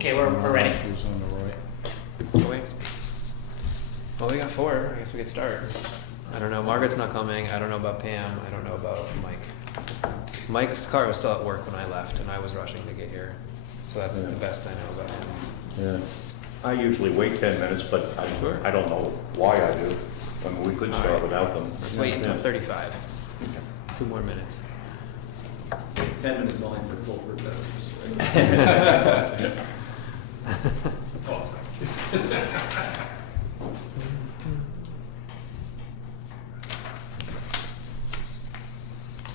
Okay, we're ready. Who's on the right? Well, we got 4. I guess we could start. I don't know. Margaret's not coming. I don't know about Pam. I don't know about Mike. Mike's car was still at work when I left, and I was rushing to get here. So that's the best I know about him. Yeah, I usually wait 10 minutes, but Sure. I don't know why I do. I mean, we could start Alright. without them. Let's wait until 35. 2 more minutes. 10 minutes only for full professors.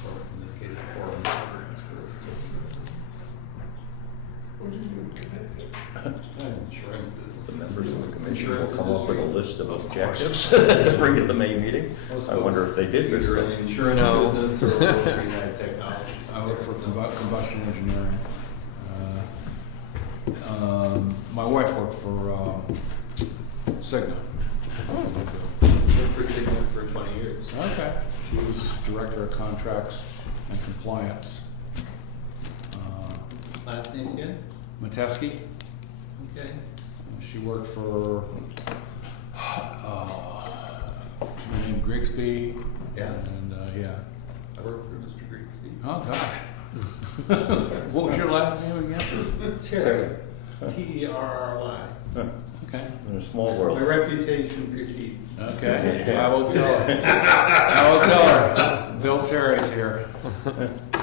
Or in this case, a quorum programs for us What did you do in Connecticut? insurance business. The members of the commission will Insurance come up with a industry. list of Of objectives course. to bring to the May meeting. Most I wonder folks if they did this either in the thing. insurance No. business or work in high technology. I work for combustion engineering. My wife worked for Cigna. Worked for Cigna for 20 years. Okay. She was director of contracts and compliance. Last name again? Mateski. Okay. She worked for someone named Grigsby. Yeah. And yeah. I worked for Mr. Grigsby. Oh gosh. What was your last name again? Terry. T-E-R-R-Y. Huh, Okay. In a small My world. reputation precedes. Okay. I will tell her. I will tell her. Bill Terry's here.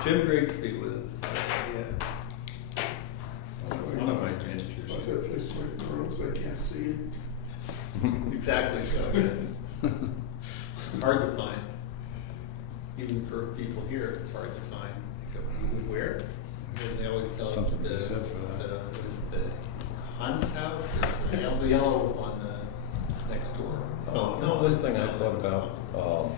Jim Grigsby was, yeah, one of my managers. I can't see you. Exactly so, yes. Hard to find. Even for people here, it's hard to find. You go, "You live where?" And they always tell Something to the, be said for that. what is it, the Hunt's house or the yellow on the next door. Oh, no. Another thing I thought about,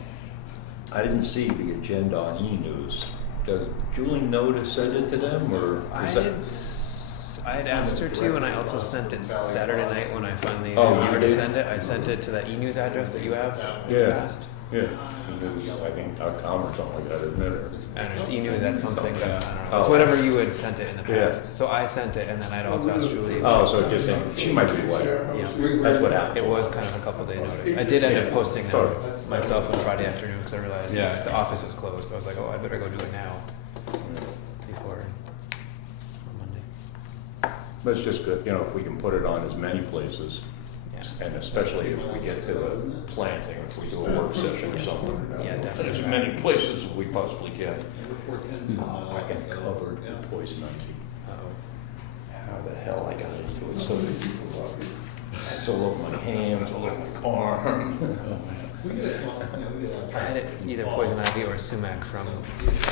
I didn't see the agenda on e-news. Does Julie know to send it to them, or is that? I had asked her to, and I also sent it Saturday night when I finally Oh, knew you her to did? send it. I sent it to that e-news address that you have in Yeah. the past. Yeah, e-news, I think .com or something like that, isn't it? Or- And it's e-news at something, I don't know. Oh. It's whatever you had sent it in the Yeah. past. So I sent it, and then I'd also asked Julie. Oh, so it just, she might be what? Yeah. That's what happened. It was kind of a couple day notice. I did end up posting Sorry. them myself on Friday afternoon because I realized Yeah. the office was closed. So I was like, oh, I better go do it now before on Monday. That's just good, you know, if we can put it on as many places, Yeah. and especially if we get to a planting, if we do a work session or something. Yeah, definitely. As many places as we possibly can. Number 410. I got covered with poison ivy. Uh-oh. How the hell I got into it? So many people love it. It's all over my hands, all over my arm. We get it, well, you know, we get a lot of I had it either poison ivy or sumac from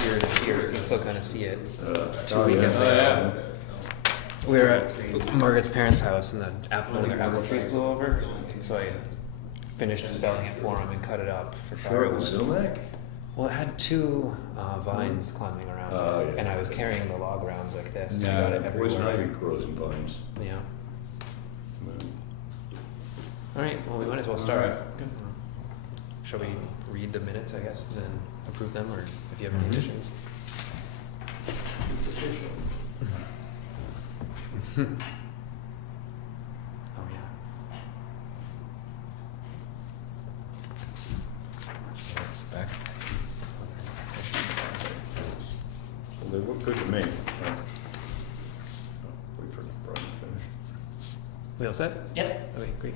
here to here. You can still kind of see it. Oh, weekends yeah. ago. We were at Margaret's parents' house, and one of their apple trees blew over. So I finished spelling it for him and cut it up for Sure, it was firewood. sumac? Well, it had 2 vines climbing around Oh, it, yeah. and I was carrying the log rounds like this. And Yeah, I got it Poison everywhere. ivy grows in vines. Yeah. All right. Well, we might as well start. All right. Shall we read the minutes, I guess, and then approve them, or if you have any additions? It's official. Oh yeah. So they look good to me. Wait for Brian to finish. We all set? Yep. Okay, great.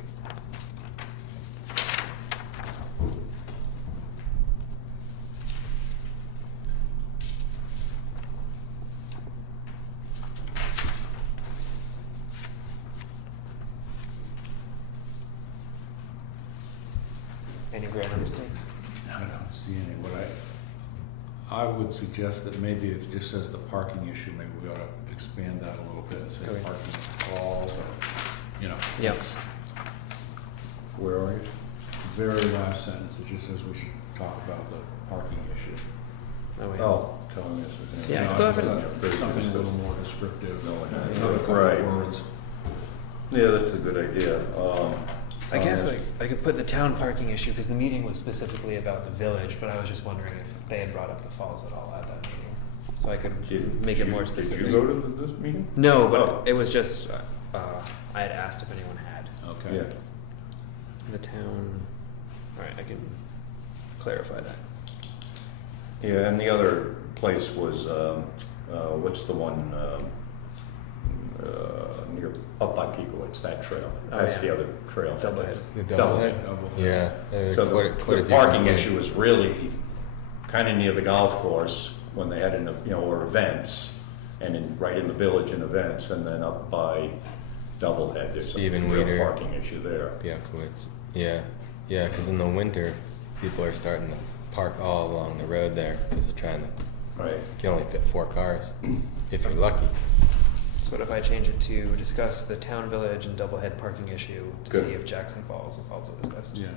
Any grammar mistakes? I don't see any. What I would suggest that maybe if it just says the parking issue, maybe we ought to expand that a little bit and say Okay. parking falls or, you know. Yep. it's Where are you? Very last sentence, it just says we should talk about the parking issue. Oh, wait. Oh, tell me this. Yeah, I You know, still just haven't- Something a little more descriptive. No, it hasn't. Another couple Right. of words. Yeah, that's a good idea. I guess like I could put the town parking issue because the meeting was specifically about the village, but I was just wondering if they had brought up the falls at all at that meeting. So so I could Did make it you- more specific. Did you go to this meeting? No, but Oh. it was just, I had asked if anyone had. Okay. Yeah. The town, alright, I can clarify that. Yeah, and the other place was, what's the one, near, up by Pico, it's that trail. Oh, That's yeah. the other trail. Doublehead. The Doublehead. Double. Yeah. So quite a the few parking complaints. issue was really kind of near the golf course when they had, or events, and right in the village and events, and then up by Doublehead, there's a Stephen real Weeder. parking issue there. Piakowitz. Yeah. Yeah, because in the winter, people are starting to park all along the road there because they're trying to. Right. You can only fit 4 cars if you're lucky. So what if I change it to discuss the town, village, and Doublehead parking issue to Good. see if Jackson Falls is also discussed? Yeah.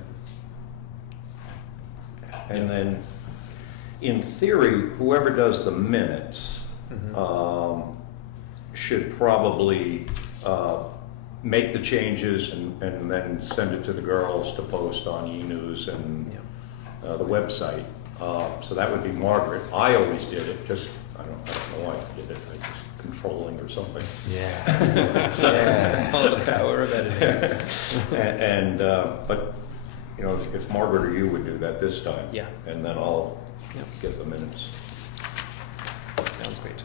And then, in theory, whoever does the minutes Mhm. should probably make the changes and then send it to the girls to post on e-news and Yeah. the website. So that would be Margaret. I always did it, just, I don't know why I did it, I just controlling or something. Yeah. Yeah. All the power of editing. But, if Margaret or you would do that this time. Yeah. And then I'll Yep. get the minutes. Sounds great.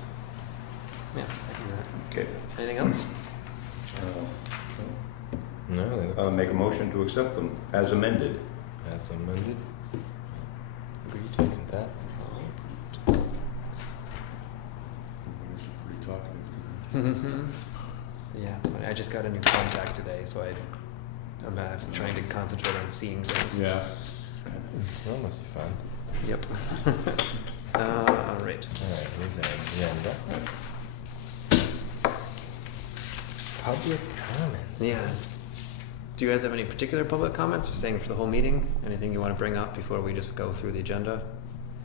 Yeah, I can do that. Okay. Anything else? No, they look Make a motion to accept them as amended. as amended. Second that. Everybody's pretty talkative. Yeah, it's funny. I just got a new contact today, so I'm trying to concentrate on seeing things. Yeah. Well, must be fun. Yep. All right. All right, here's our agenda. Public comments. Yeah. Do you guys have any particular public comments or saying for the whole meeting? Anything you want to bring up before we just go through the agenda?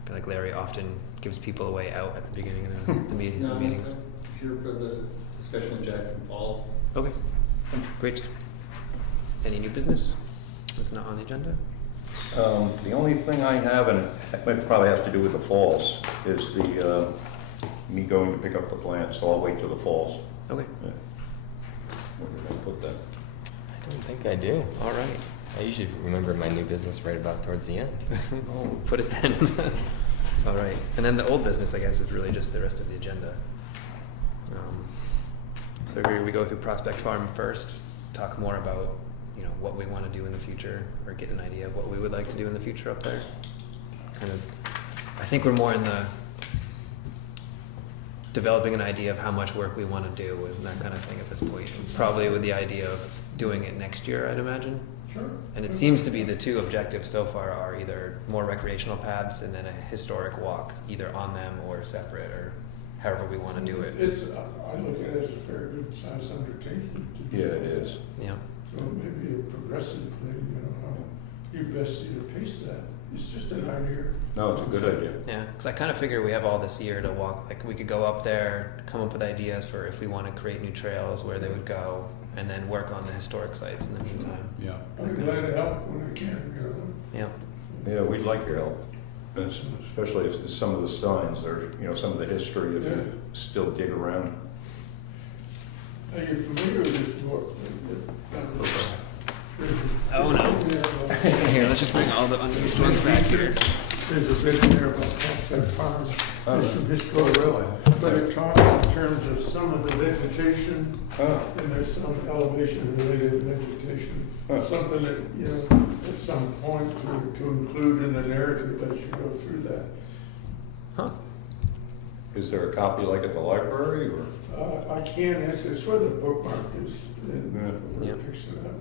I feel like Larry often gives people a way out at the beginning of the No, meetings. I'm here for the discussion of Jackson Falls. Okay, great. Any new business that's not on the agenda? The only thing I have, and it probably has to do with the falls, is me going to pick up the plants, so I'll wait till the falls. Okay, Yeah. Where did I put that? I don't think I do. all right. I usually remember my new business right about towards the end. Oh, put it then. All right, and then the old business, I guess, is really just the rest of the agenda. So here we go through Prospect Farm first, talk more about, what we want to do in the future, or get an idea of what we would like to do in the future up there. Kind of, I think we're more in the developing an idea of how much work we want to do and that kind of thing at this point. Probably with the idea of doing it next year, I'd imagine. Sure. And it seems to be the two objectives so far are either more recreational paths and then a historic walk, either on them or separate, or however we want to do it. It's, I look at it as a fair good sized undertaking to do. Yeah, it is. Yeah. So maybe a progressive thing, how you best see to pace that. It's just an idea. No, it's a good idea. Yeah, because I kind of figure we have all this year to walk. Like we could go up there, come up with ideas for if we want to create new trails, where they would go, and then work on the historic sites in the meantime. Yeah. I'm glad to help when I can, Yeah. Yeah, we'd like your help, especially if some of the signs or, some of the history, if you still dig around. Are you familiar with this book? Oh no. Here, let's just bring all the unused ones back here. There's a bit in there about Prospect Farm, there's some history, but it talks in terms of some of the vegetation, Oh, and there's some elevation related vegetation. Huh. Something that, at some point to include in the narrative as you go through that. Huh? is there a copy like at the library or? I can't answer, it's where the bookmark is, and Yeah. where it picks it up.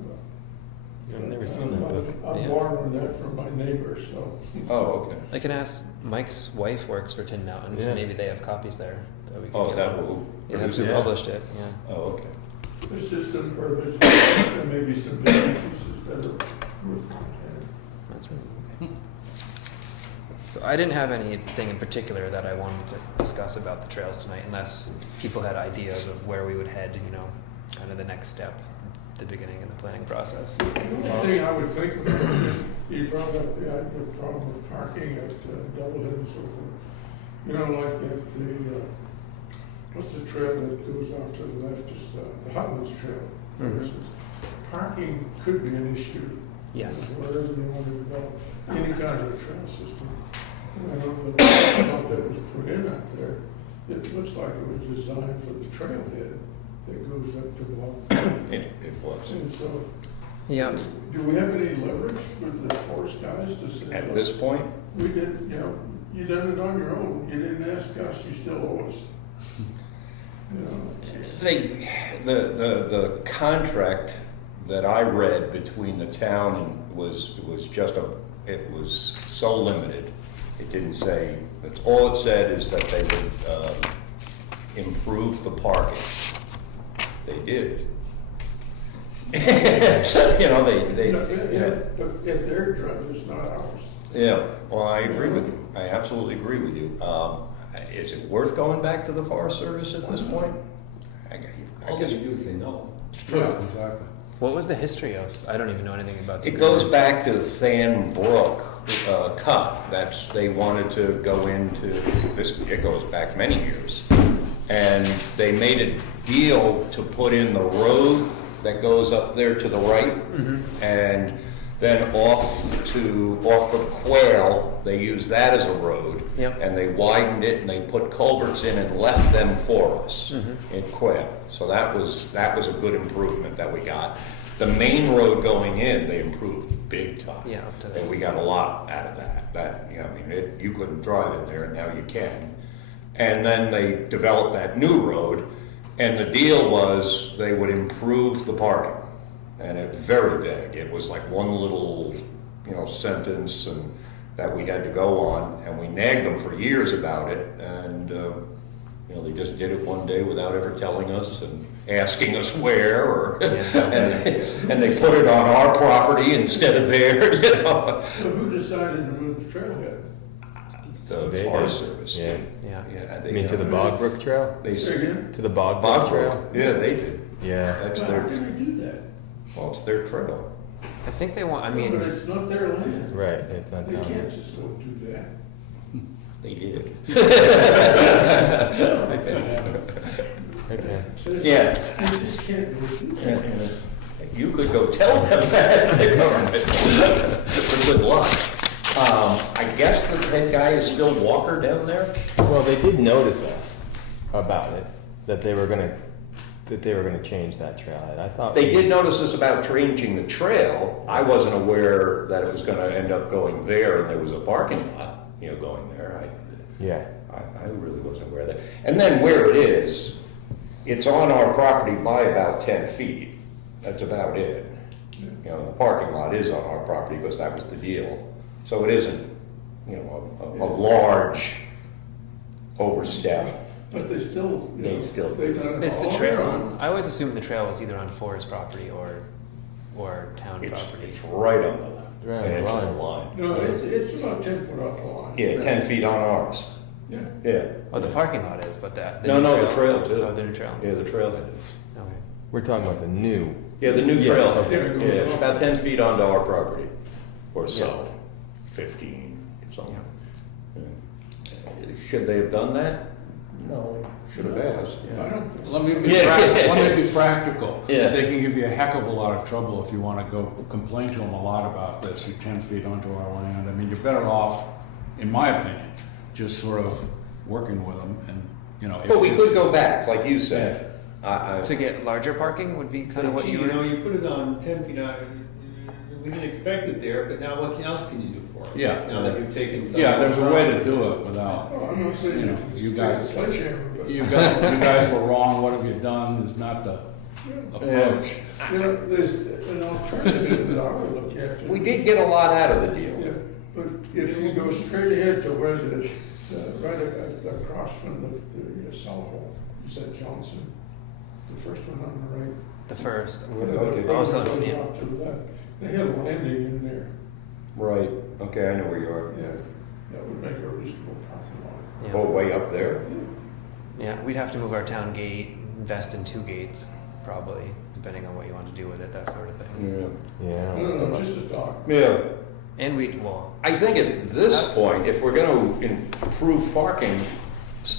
I've never seen that book. I'm Yeah. borrowing that from my neighbor, so. Oh, okay. I can ask. Mike's wife works for Tin Mountain, so Yeah. maybe they have copies there that we could Oh, get is that one. who? Yeah, that's who Yeah. published it. Yeah. Oh, okay. There's just some verbiage, and maybe some bits and pieces that are worth containing. That's really okay. So I didn't have anything in particular that I wanted to discuss about the trails tonight, unless people had ideas of where we would head, kind of the next step, the beginning of the planning process. The only thing I would think of, you brought up the problem with parking at Doublehead and so forth. You know, like at the, what's the trail that goes off to the left, just the Hutlands Trail, for Mhm. instance. Parking could be an issue. Yes. Wherever they want to develop any kind of a trail system. And I don't know the amount that was put in out there. It looks like it was designed for the trailhead that goes up to Walkway. It was. And so, Yeah. do we have any leverage with the forest guys to say, At look, this point, we did, you know, you done it on your own, you didn't ask us, you still owe us. You know, the contract that I read between the town and was it was so limited. It didn't say, all it said is that they would improve the parking. They did. You know, they But their drive is not ours. yeah, well, I agree with you. I absolutely agree with you. Is it worth going back to the Forest Service at this point? I All guess they do is say no. it's true. Yeah, exactly. What was the history of? I don't even know anything about. It goes back to Fan Brook cut. They wanted to go into this. It goes back many years, and they made a deal to put in the road that goes up there to the right, and then off of Quail, they used that as a road, Yep. and they widened it and they put culverts in and left them for us in Quail. So that was a good improvement that we got. The main road going in, they improved big time. Yeah, up to there. And we got a lot out of that. You know, I mean, you couldn't drive in there, and now you can. And then they developed that new road, and the deal was they would improve the parking. And it's very vague. It was like one little, sentence and that we had to go on, and we nagged them for years about it, and they just did it one day without ever telling us and asking us where, or and they put it on our property instead of theirs. So who decided to move the trailhead? The They Forest did. Service. Yeah. Yeah. Yeah, I mean, to the Bogbrook Trail? They Say again? To the Bogbrook Bog Trail? Trail. Yeah, they did. Yeah. That's How their. can they do that? Well, it's their trail. I think they want. I No, mean, but it's not their land. Right, it's not They town. can't just go do that. They did. Okay. Yeah. They just can't go do that. You could go tell them that, the government, for good luck. I guess the head guy is still Walker down there? Well, they did notice us about it, that they were gonna change that trailhead. I thought. They did notice us about changing the trail. I wasn't aware that it was gonna end up going there and there was a parking lot, going there. Yeah. I really wasn't aware of that. And then where it is, it's on our property by about 10 feet. That's about it. The parking lot is on our property because that was the deal. So it isn't, a large overstep. But they still, They still- they've done it is the all their trail? own. I always assumed the trail was either on forest property or town It's property. right on the Right on the edge of the line. line. No, it's about 10 foot off the line. Yeah, 10 feet on ours. Yeah. Yeah. Oh, the parking lot is, but the No, new the trail too. Oh, the new trail. Yeah, the trailhead is. Okay. We're talking about the new. Yeah, the new Yes, trail. okay. Yeah, Yeah, it's about 10 feet onto our property, or so, 15, something. Yeah. Should they have done that? No, they should have asked. I don't think so. Let me be, Yeah. let me be practical. Yeah. They can give you a heck of a lot of trouble if you want to go complain to them a lot about this. You're 10 feet onto our land. I mean, you're better off, in my opinion, just sort of working with them and, But we could go back, like you said. To get larger parking would be kind of what you were. you put it on 10 feet out, we didn't expect it there, but now what else can you do for us? Yeah. Now that you've taken some. Yeah, there's a way to do it without, Oh, I'm not saying you take a guys- sledgehammer, but. you guys were wrong, what have you done is not the approach. There's an alternative that I would look at. We did get a lot out of the Yeah, deal. but if you go straight ahead to where right across from the cellar hole, you said Johnson, the first one on the right. The first. Okay. Oh, so, Goes yeah. off to the left. They had a landing in there. Right, okay, I know where you are. Yeah, that would make a reasonable parking lot. Yeah. Oh, way up there? Yeah, we'd have to move our town gate, invest in 2 gates, probably, depending on what you want to do with it, that sort of thing. Yeah. Yeah. No, just a thought. Yeah. And well, I think at this point, if we're gonna improve parking,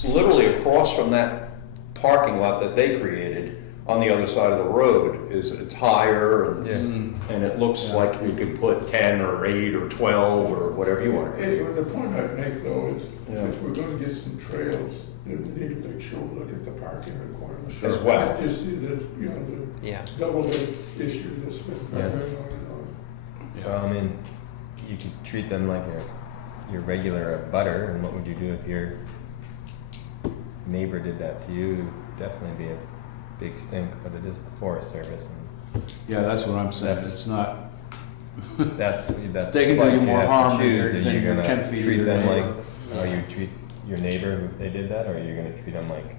literally across from that parking lot that they created, on the other side of the road, it's higher and, Yeah. and it looks like you could put 10 or 8 or 12 or whatever you want. Anyway, the point I'd make though is, Yeah. if we're gonna get some trails, then we need to make sure we look at the parking requirements. As well. I just see the, you know, the yeah. double-edged issue that's been Yeah. going on. Well, I mean, you could treat them like your regular butter, and what would you do if your neighbor did that to you? Definitely be a big stink, but it is the Forest Service, Yeah, that's what I'm saying, That's- it's not, and that's They can do what you you more have to harm than choose. your- Are than you your gonna 10 feet of treat your them neighbor. like how you treat your neighbor if they did that, or are you gonna treat them like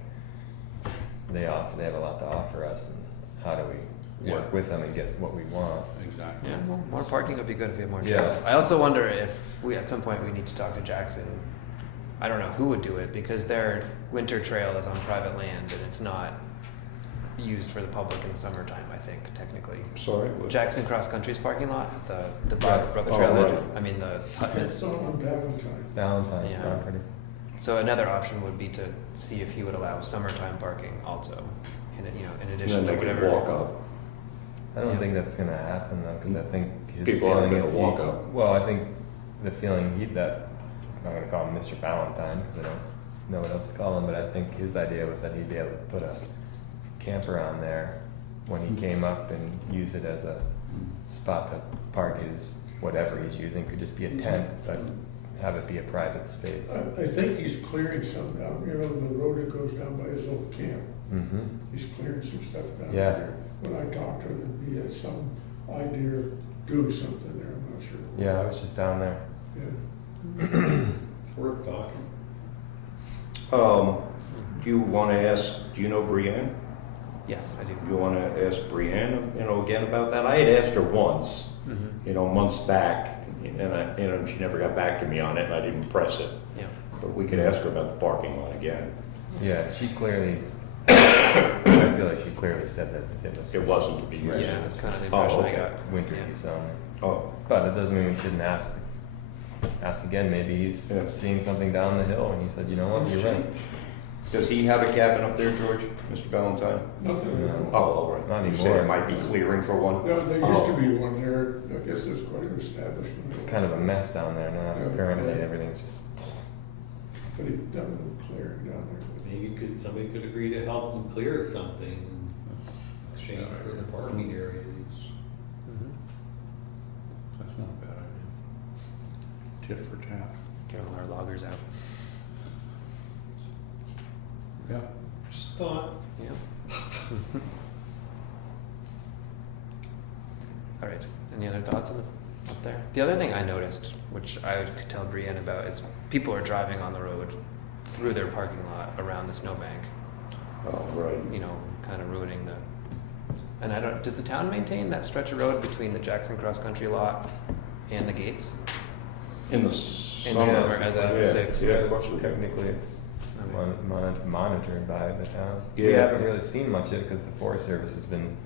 they have a lot to offer us, and how do we work Yeah. with them and get what we want? exactly. Yeah, more parking would be good if we had more Yeah. trails. I also wonder if at some point we need to talk to Jackson. I don't know who would do it because their winter trail is on private land and it's not used for the public in the summertime, I think, technically. Sorry? what? Jackson Cross Country's parking lot, the Right. Brook Oh, Trail, right. I mean the Hutton's. It's on Valentine. Valentine's Yeah. property. So another option would be to see if he would allow summertime parking also, in addition Then to they could whatever. walk up. I don't Yeah. think that's gonna happen though, because I think his People aren't feeling gonna is walk up. Well, I think the feeling that I'm not gonna call him Mr. Valentine because I don't know what else to call him, but I think his idea was that he'd be able to put a camper on there when he came up and use it as a spot to park his whatever he's using. Could just be a tent, but have it be a private space. I think he's clearing some down, you know, the road that goes down by his old camp. Mm-hmm. He's clearing some stuff down Yeah. there. When I talked to him, he had some idea of doing something there, I'm not sure. Yeah, I was just down there. Yeah. It's worth talking. Do you wanna ask, do you know Brianne? Yes, I do. You wanna ask Brianne, again about that? I had asked her once, months back, and she never got back to me on it, and I didn't press it. Yeah. But we could ask her about the parking lot again. Yeah, she clearly. I feel like she clearly said that It wasn't to be Right. used. Yeah, that's kind of the Oh, impression okay. I got. winter Yeah. use only. Oh, But it doesn't mean we shouldn't ask again. Maybe he's Yeah. seeing something down the hill and he said, you know what, you're right. does he have a cabin up there, George, Mr. Valentine? Not that I know. Oh, all right. Not You said anymore. it might be clearing for one? No, there used to be one there, I guess there's quite an establishment. It's kind of a mess down there now. Yeah. Currently, everything's just, But he's done a little clearing down there. Maybe somebody could agree to help them clear something in exchange for the parking area use. Mhm. That's not a bad idea. Tit for tat. Get all our loggers out. Yeah. Just thought. Yeah. All right. Any other thoughts up there? The other thing I noticed, which I could tell Brienne about, is people are driving on the road through their parking lot around the snowbank. Oh, right. Kind of ruining the. And I don't. Does the town maintain that stretch of road between the Jackson Cross Country lot and the gates? In the In the summer. summer, as a Yeah, six. Yeah, of course we do. technically, it's Okay. monitored by the town. We Yeah. haven't really seen much of it because the Forest Service has been,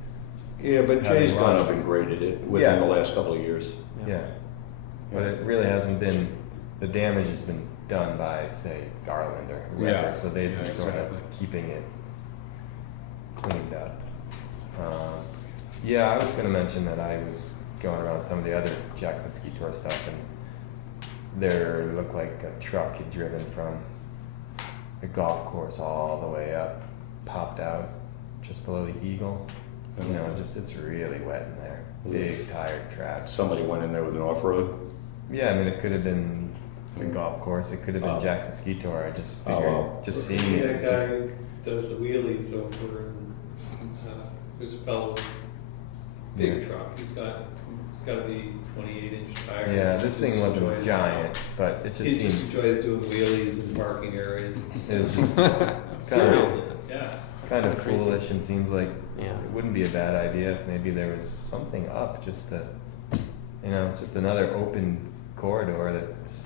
Yeah, but Having Jay's gone run- up and graded it within Yeah. the last couple of years. yeah. But it really hasn't been, the damage has been done by, say, Garland or whoever. Yeah. So they've Yeah, been sort exactly. of keeping it cleaned up. Yeah, I was gonna mention that I was going around some of the other Jackson Ski Tour stuff, and there looked like a truck had driven from the golf course all the way up, popped out just below the Eagle. It's really wet in there. Big tired tracks. Somebody went in there with an off-road. Yeah, I mean, it could have been the golf course. It could have been Oh. Jackson Ski Tour. I just Oh, figured, well. just seeing it. That Just, guy does the wheelies over in, there's a fellow, big Yeah. truck, he's got to be 28-inch tires. yeah, this He thing just wasn't enjoys- giant, but it just He just seemed enjoys doing wheelies in parking areas. it was Seriously, yeah. kind of kinda crazy. foolish, and seems like Yeah. it wouldn't be a bad idea if maybe there was something up, just to, it's just another open corridor that's,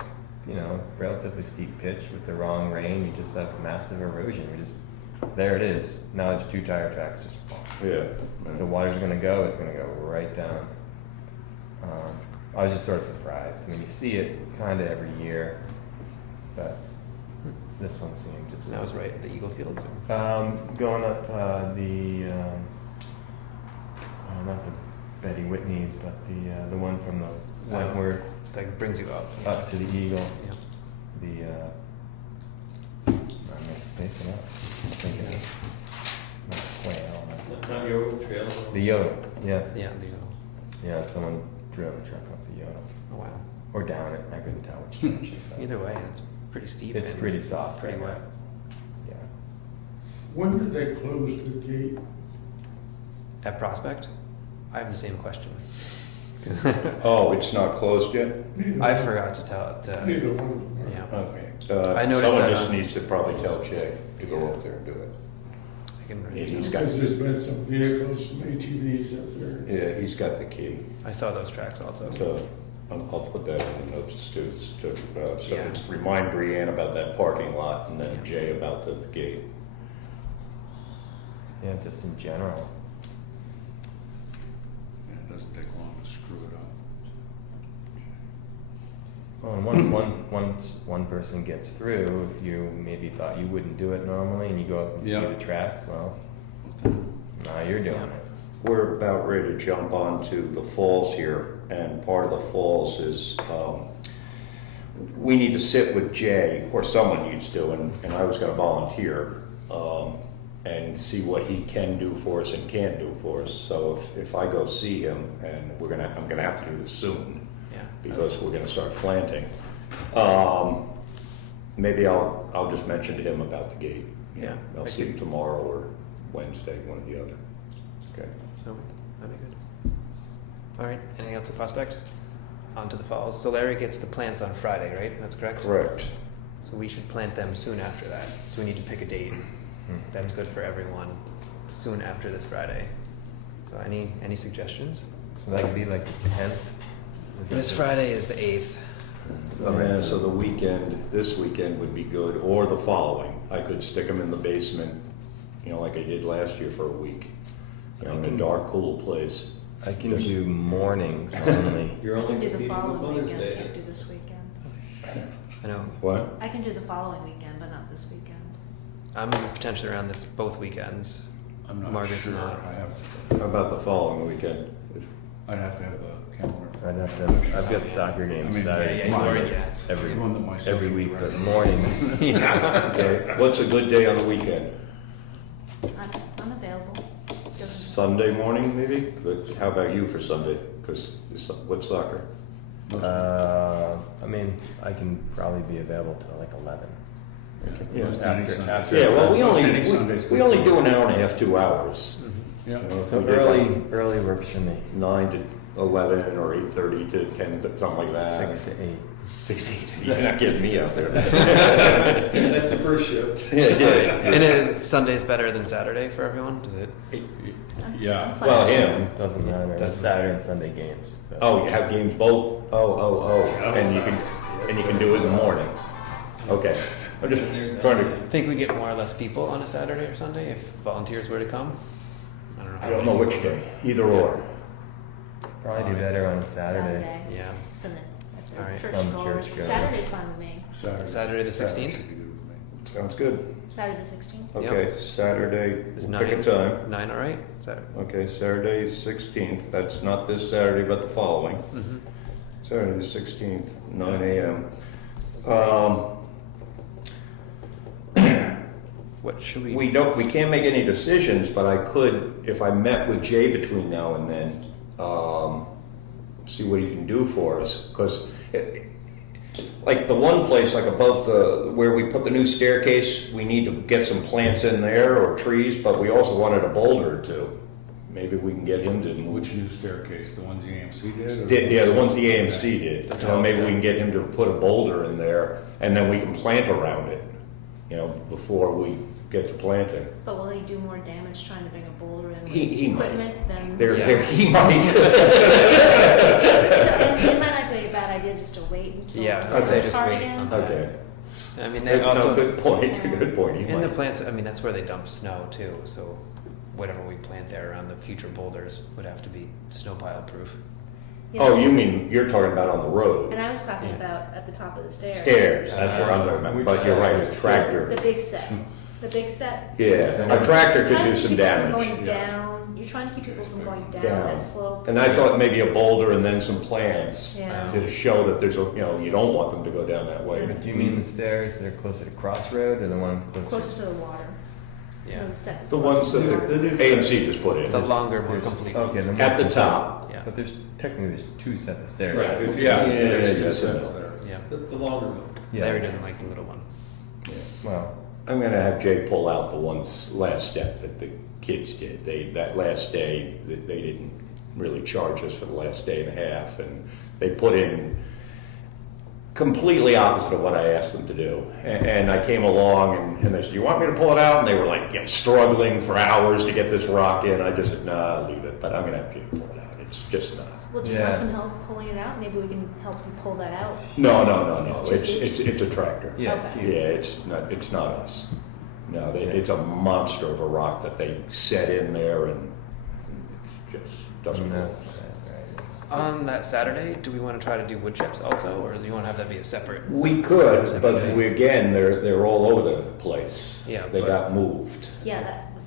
relatively steep pitch with the wrong rain. You just have massive erosion. There it is. Now it's 2 tire tracks. Just Yeah. the water's gonna go. It's gonna go right down. I was just sort of surprised. I mean, you see it kind of every year, but this one seemed just. And that was right at the Eagle Fields. Going up not the Betty Whitney, but the one from the Wentworth That brings you up. to the Eagle. Yeah. I'm not spacing out. I'm thinking of not quail. Not your old trail. The Yodel, yeah. Yeah, the Eagle. Yeah, someone drove a truck up the Yodel. Oh, wow. Or down it, I couldn't tell which direction. but Either way, it's pretty steep. It's and pretty soft Pretty right wet. now. Yeah. When did they close the gate? At Prospect, I have the same question. Oh, it's not closed yet? I forgot to tell it. Neither one of them are. Yeah, Okay. I noticed Someone that just on- needs to probably tell Jay to go up there and do it. I can. Yeah, he's read got- Because there's been some vehicles, some ATVs up there. Yeah, he's got the key. I saw those tracks also. So I'll put that in the notes to Yeah. remind Brianne about that parking lot and then Yeah. Jay about the gate. Yeah, just in general. Yeah, it doesn't take long to screw it up. Well, and once one person gets through, if you maybe thought you wouldn't do it normally, and you go up and Yeah. see the tracks, well, now you're doing Yeah. it. We're about ready to jump onto the falls here, and part of the falls is, we need to sit with Jay, or someone needs to, and I was gonna volunteer, and see what he can do for us and can't do for us. So if I go see him, and I'm gonna have to do this soon, Yeah. because we're gonna start planting, maybe I'll just mention to him about the gate. You know, Yeah. I'll see him tomorrow or Wednesday, one or the other. Okay. So that'd be good. All right. Anything else with Prospect? On to the falls. So Larry gets the plants on Friday, right? That's correct. Correct. So we should plant them soon after that. So we need to pick a date. That's good for everyone. Soon after this Friday. So any suggestions? So that could be like the 10th. This Friday is the 8th. So the weekend, this weekend would be good, or the following. I could stick them in the basement, you know, like I did last year for a week. You know, in a dark, cool place. I can do mornings only. You're I only can do the competing with following Mother's weekend, Day. can't do this weekend. I know. What? I can do the following weekend, but not this weekend. I'm potentially around this both weekends. I'm not Margaret's sure. not. How about the following weekend? I'd have to have the calendar. I'd have to. I've got soccer games I mean, Saturday, yeah, he's already- Sundays, yeah. every One that my social every week, but director- mornings. Okay, what's a good day on the weekend? I'm available. Doesn't- Sunday morning, maybe? But how about you for Sunday? Because what's soccer? I mean, I can probably be available till like 11. Yeah. Most any After- Sunday. after- Yeah, well, Most any Sunday's we good only for do me. an hour and a half, 2 hours. Yeah. You know, if So we did early works for me. 9 to 11 or 8:30 to 10, something like that. 6 to 8. 16. You're not getting me out there. That's the first shift. Yeah, yeah. And Sunday's better than Saturday for everyone? Does it? Yeah. I'm Well, flexible. him. Doesn't matter. Doesn't It's Saturday and Sunday games. So. Oh, you have games both? Oh. And you can do it in the morning. Okay. I'm just trying to, Think we get more or less people on a Saturday or Sunday if volunteers were to come? I don't know. I don't know which day, either or. Probably do better on a Saturday. Yeah. Sunday. All right. Some church goers. Saturday's fine with me. Saturday the 16th? should be good with me. Sounds good. Saturday the 16th. Okay, Saturday, Is we'll pick a 9 time. 9 all right? Saturday. Okay, Saturday 16th, that's not this Saturday, but the following. Mm-hmm. Saturday the 16th, 9 a.m. What should we? We can't make any decisions, but I could, if I met with Jay between now and then, see what he can do for us. Because, like the one place, like above where we put the new staircase, we need to get some plants in there or trees, but we also wanted a boulder or two. Maybe we can get him to move. Which new staircase? The ones the AMC did? or Yeah, the ones the AMC did. The You know, maybe tall we can get him to put a boulder in there, and then we can plant around it, you know, before we get to planting. But will he do more damage trying to bring a boulder in with He might. equipment than? He might. So it might not be a bad idea just to wait until. Yeah, the I'd say just target wait. ends. Okay. I mean, they No, also good point, good point. He in the might. plants. I mean, that's where they dump snow too. So whatever we plant there around the future boulders would have to be snow pile proof. Oh, you mean, you're talking about on the road? And I was talking about at the top of the stairs. Stairs, that's what I'm talking about, Which but you're right, a stairs? tractor. The big set, the big set. Yeah, Yeah. a tractor could Trying do to some keep people from damage. Going down, you're trying to keep people from going down Down. that slope. And I thought maybe a boulder and then some plants Yeah. to show that there's a, you don't want them to go down that way. But do you mean the stairs that are closer to Crossroad or the one closer? Closer to the water. Yeah. The set The ones that The new the AMC sets. just put in. The longer, more There's- complete Okay, ones. the more At the complete. top. Yeah. But there's two sets of stairs. Right, there's- Yeah, there's two yeah, sets yeah. there. Yeah. The longer one. Yeah. Larry doesn't like the little one. Well, I'm gonna have Jay pull out the ones last step that the kids did. That last day, they didn't really charge us for the last day and a half, and they put in completely opposite of what I asked them to do. And I came along and they said, "You want me to pull it out?" And they were like, struggling for hours to get this rock in. I just said, "Nah, leave it." But I'm gonna have Jay pull it out. It's just not. Well, do you Yeah. want some help pulling it out? Maybe we can help you pull that out. No. It's a tractor. yeah, it's Okay. huge. Yeah, it's not us. No, it's a monster of a rock that they set in there, and it just doesn't No, go. it's, right, it's- On that Saturday, do we want to try to do wood chips also, or do you want to have that be a separate? We could, Separate but day. they're all over the place. Yeah, They but- got moved. Yeah,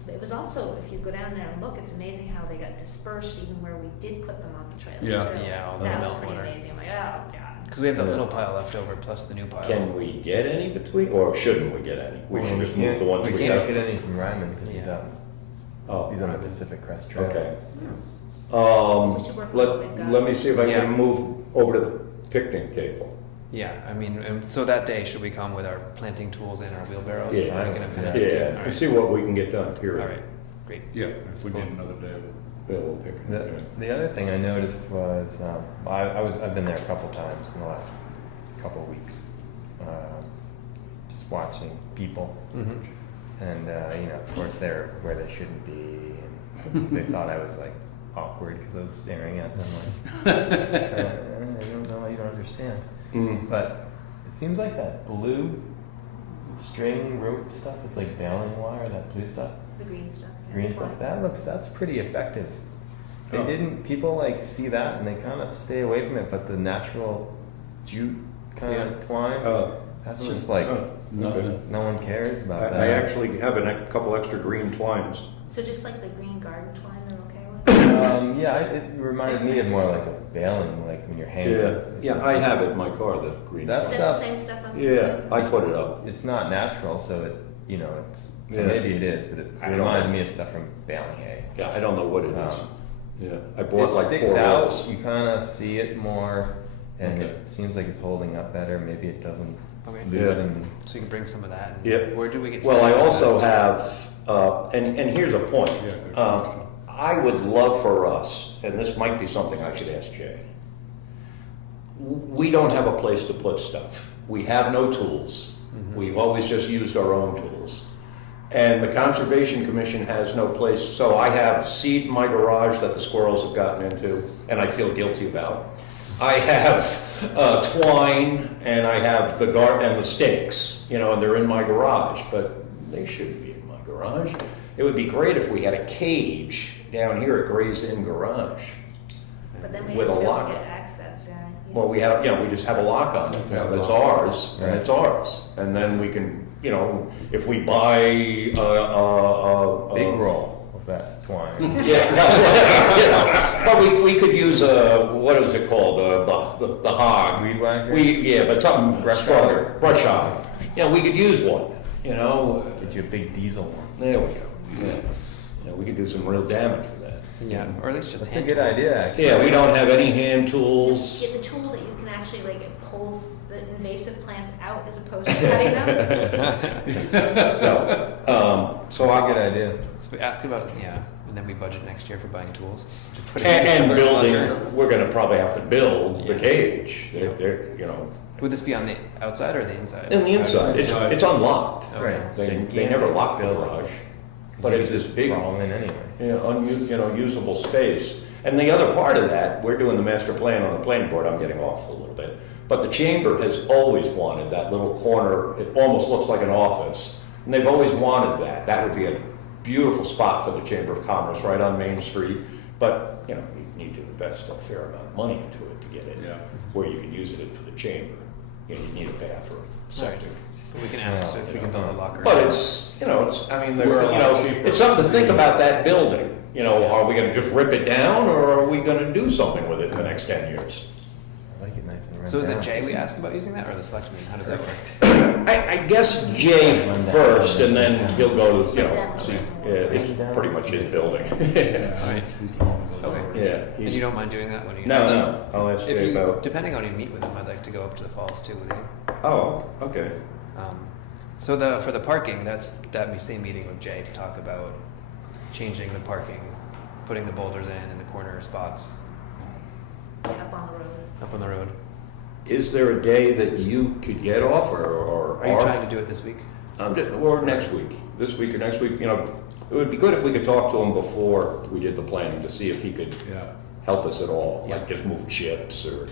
it was also, if you go down there and look, it's amazing how they got dispersed even where we did put them on the trails Yeah. too. Yeah, all the That was milk pretty water. amazing. I'm like, oh, God. Because we have the Yeah. little pile left over plus the new pile. Can we get any between, or shouldn't we get any? We Well, should we just move can't- the ones we we can't have. get any from Ryman because he's Yeah. out. Oh, He's on the Pacific Crest Trail. okay. We should work with what we've got. Let me see if I Yeah. can move over to the picnic table. Yeah, I mean, and so that day, should we come with our planting tools and our wheelbarrows? Yeah. We can have it to do. Yeah, All and right. see what we can get done, All period. right, great. Yeah, if we need another day. Yeah, we'll pick it. The other thing I noticed was I've been there a couple times in the last couple of weeks, just watching people, Mhm. and of course they're where they shouldn't be, and they thought I was like awkward because I was staring at them like I don't know, you don't understand. Mm. But it seems like that blue string rope stuff, it's like baling wire, that blue stuff. The green stuff. yeah. Green stuff, that's pretty effective. They Oh. people like see that and they kind of stay away from it, but the natural jute kind of Yeah. twine, that's just like, Nothing. no one cares about that. I actually have a couple extra green twines. So just like the green garden twine, they're okay with? Yeah, it reminded me of more like a baling, like when you're hanging. Yeah, I have it in my car, the green. That's- Is twine. that the stuff- same stuff on the Yeah, plate? I put it up. It's not natural, so it's, Yeah. maybe it is, but it I don't reminded know. me of stuff from baling hay. Yeah, I don't know what it is. Um, Yeah, I bought It like sticks 4 out, rolls. you kind of see it more, and Okay. it seems like it's holding up better. Maybe it doesn't Okay. loosen. So you can bring some of that. And Yep. Where do we get? Well, I started? also have, and here's a point. Yeah, good Um, question. I would love for us, and this might be something I should ask Jay. We don't have a place to put stuff. We have no tools. We've always just used our own tools. And the Conservation Commission has no place, so I have seed in my garage that the squirrels have gotten into, and I feel guilty about. I have twine, and I have and the stakes, and they're in my garage, but they shouldn't be in my garage. It would be great if we had a cage down here at Gray's Inn Garage. But then we With have a to be able lock. to get access, yeah. Well, we just have a lock on it, that's ours, and it's ours. And then we can, if we buy Big roll of that twine. Yeah, but we could use what is it called, the hog. Weed whacker? But something Brush stronger, hog? brush hog. Yeah, we could use one, Get you a big diesel one. There we go. Yeah, we could do some real damage with that. Yeah, or at least just. That's a hand good tools. idea, actually. Yeah, we don't have any hand tools. Get the tool that you can actually, like, it pulls the invasive plants out as opposed to cutting them. So That's a good idea. So we ask about and then we budget next year for buying tools. To put in And the storage building, locker. we're gonna probably have to build the Yeah. cage. Yeah. They're, Would this be on the outside or the inside? in the inside. Inside. It's unlocked. Okay. Right. so you They can't never lock the build it. garage. But it's this big, Crawl in anyway. usable space. And the other part of that, we're doing the master plan on the planning board, I'm getting off a little bit. But the chamber has always wanted that little corner, it almost looks like an office. And they've always wanted that. That would be a beautiful spot for the Chamber of Commerce, right on Main Street. But, you know, you need to invest a fair amount of money into it to get it Yeah. where you can use it for the chamber. You know, you need a bathroom, septic. But we can ask if we can build a locker. But it's, you know, it's, I mean, We're a you lot know, cheaper. it's something to think about that building. You know, are we gonna just rip it down, or are we gonna do something with it in the next 10 years? I like it nice and run So is it down. Jay we asked about using that, or the selectmen? How does that work? I guess Jay first, and then he'll go to, you know, see, yeah, it's pretty much his building. Yeah, he's the one with the Okay. lowers. Yeah. And he's- you don't mind doing that when you? No, I'll ask If Jay you, about. depending on how you meet with them, I'd like to go up to the falls too with you. Oh, okay. So for the parking, that's that same meeting with Jay to talk about changing the parking, putting the boulders in the corner spots Up on the road. up on the road. Is there a day that you could get off, or Are you trying to do it this week? or next week? This week or next week? You know, it would be good if we could talk to him before we did the planning to see if he could Yeah. help us at all, like Yeah. just move chips or.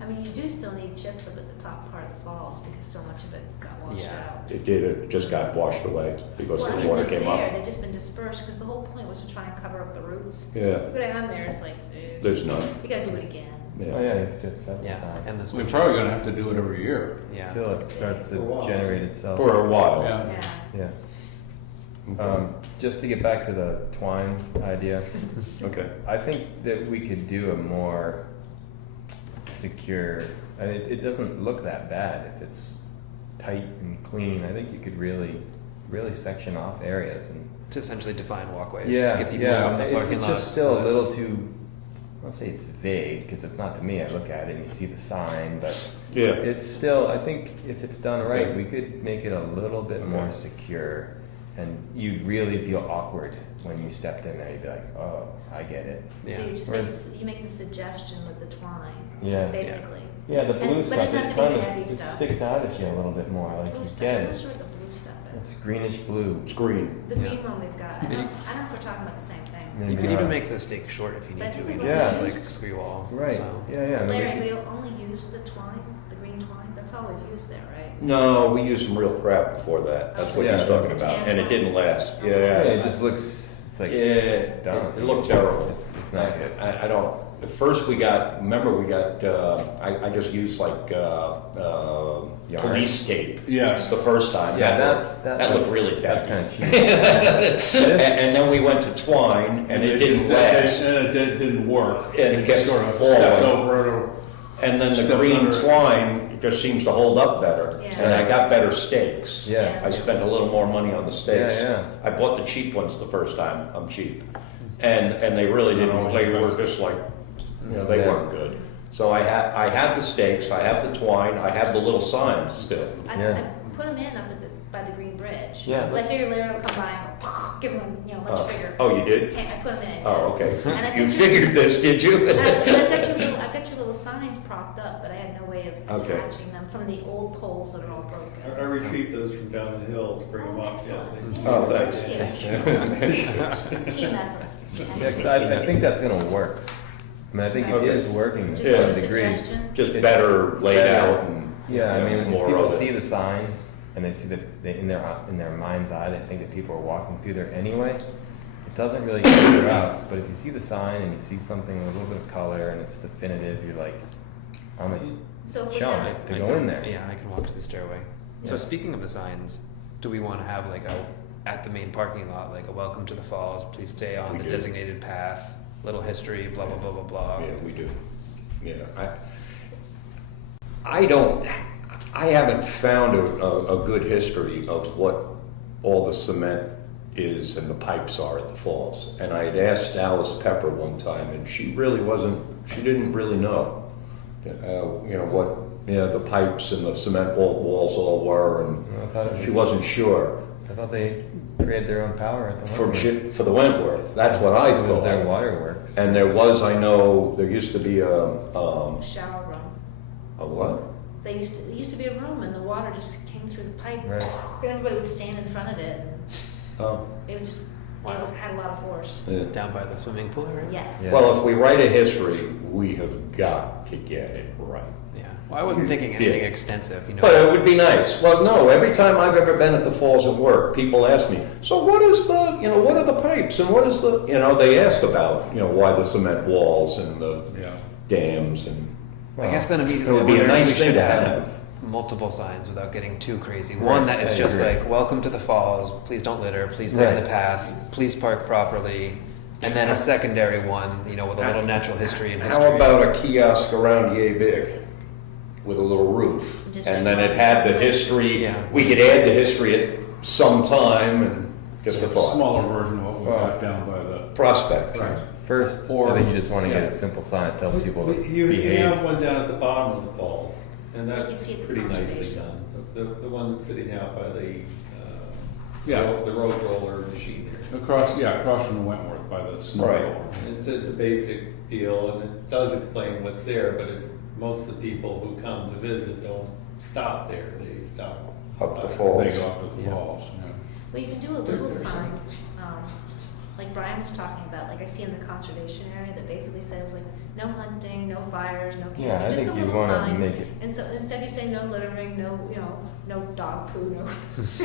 I mean, you do still need chips up at the top part of the falls because so much of it got washed Yeah. out. It did, it just got washed away because Well, the water even came up. there, they've just been dispersed because the whole point was to try and cover up the roots. Yeah, You go down there, it's like, there's none. you gotta do it again. Oh, Yeah. yeah, you have to do it several Yeah, times. and this We're week. probably gonna have to do it every year. Yeah. Until it starts For a to while. generate itself. For a while. Yeah. Yeah. Yeah. Just to get back to the twine idea, Okay. I think that we could do a more secure, and it doesn't look that bad if it's tight and clean. I think you could really section off areas and. To essentially define walkways. Yeah, Get people yeah, from the it's parking lot. just still a little too, I won't say it's vague, because it's not to me, I look at it and you see the sign, but Yeah. it's still, I think if it's done right, Okay. we could make it a little bit more Okay. secure, and you'd really feel awkward when you stepped in there, you'd be like, oh, I get it. Yeah. So you just Whereas- you make the suggestion with the twine, Yeah. basically. Yeah, the And- blue but stuff, it's not it gonna be kind heavy of, it stuff. sticks out at you a little bit more, like Blue you stuff, get I'm not it. sure what the blue stuff is. It's greenish blue. It's green. The Yeah. green one we've got, I Maybe- don't know if we're talking about the same thing. You Maybe could even not. make the stake short if you But I need to, think even we Yeah. just like used- square wall. Right, So. yeah, yeah. and Larry, we- we only use the twine, the green twine, that's all we've used there, right? No, we used some real crap before that. That's what Yeah, he's talking it's about, tan and it line. didn't last. Yeah, Yeah, Yeah. it just looks, it's like, Yeah, done. it looked terrible. It's not good. I don't, at first we got, remember we got, I just used like, Yarn? police tape. Yes. The first time. Yeah, That looked really That's tacky. kind of cheap. And then we went to twine, and it didn't last. And it didn't work. And it kept sort of falling. stepped over it. And then the Stepped green under it. twine, it just seems to hold up better. Yeah. And I got better stakes. Yeah. I spent a little more money on the stakes. Yeah, yeah. I bought the cheap ones the first time. I'm cheap. And they really It's not didn't, always they the were best. just like, you know, they Yeah. weren't good. So I had the stakes, I have the twine, I have the little signs still. Yeah. I put them in up at by the green bridge. Yeah, Like, let's- so your Larry will come by and give them, much bigger. Oh, you did? Hey, I put them in. Oh, okay. And I You think- figured this, did you? I've got your little signs propped up, but I had no way of Okay. attaching them from the old poles that are all broken. I retrieved those from down the hill to bring them up. Excellent. Oh, thanks. Team effort. Yeah, 'cause I think that's gonna work. I mean, I think it Okay. is working to Just some a degree. suggestion. Just better laid Better. out and. Yeah, I you know, mean, if more people of it. see the sign and they see that in their mind's eye, they think that people are walking through there anyway. It doesn't really clear out, but if you see the sign and you see something with a little bit of color and it's definitive, you're like, I'm So with showing that- it to I go can- in there. Yeah, I can walk to the stairway. So Yeah. speaking of the signs, do we want to have like at the main parking lot, like a welcome to the falls, please stay on We the do. designated path, little history, blah, blah, blah, blah, blah. Yeah, we do. Yeah, I haven't found a good history of what all the cement is and the pipes are at the falls. And I had asked Alice Pepper one time, and she didn't really know, what, the pipes and the cement walls all were, I thought it and she was- wasn't sure. I thought they created their own power at the For Waterworks. for the Wentworth, that's what I It was thought. their waterworks. And there used to be a Shower room. what? There used to be a room and the water just came through the pipe. Right. Everybody would stand in front of it and Oh, it was just It was, had a lot of force. Yeah. Down by the swimming pool area? Yes. Yeah. Well, if we write a history, we have got to get it right. Yeah. Well, I wasn't thinking anything Yeah. extensive, you know. But it would be nice. Well, no, every time I've ever been at the falls at work, people ask me, so what is the, what are the pipes and what is the, they ask about, why the cement walls and the Yeah. dams and, I guess then it immediately would be a I wonder if we nice thing should to have have. multiple signs without getting too crazy. Right, One that is I just agree. like, welcome to the falls, please don't litter, please stay on the Right. path, please park properly. And then a secondary one, with a little natural history and history. How about a kiosk around yay big with a little roof? Just And like- then it had the history, Yeah. we could add the history at some time and get the A thought. smaller version of what we Well, got down by the. Prospect. Right. First, Or- I think you just want to yeah. get a simple sign that tells people to You behave. have one down at the bottom of the falls, and You that's see the pretty nicely conservation. done. The one that's sitting out by the, Yeah. the road roller machine there. Across from the Wentworth by the snow Right. roller. It's a basic deal, and it does explain what's there, but it's, most of the people who come to visit don't stop there, they stop. Up the by- falls. They go up to the Yeah. falls, yeah. Well, you can do a little sign, like Brian was talking about, like I see in the conservation area that basically says like, no hunting, no fires, no camping, Yeah, I just think a you little want to sign. make it. And so instead you say no littering, no dog poo, no.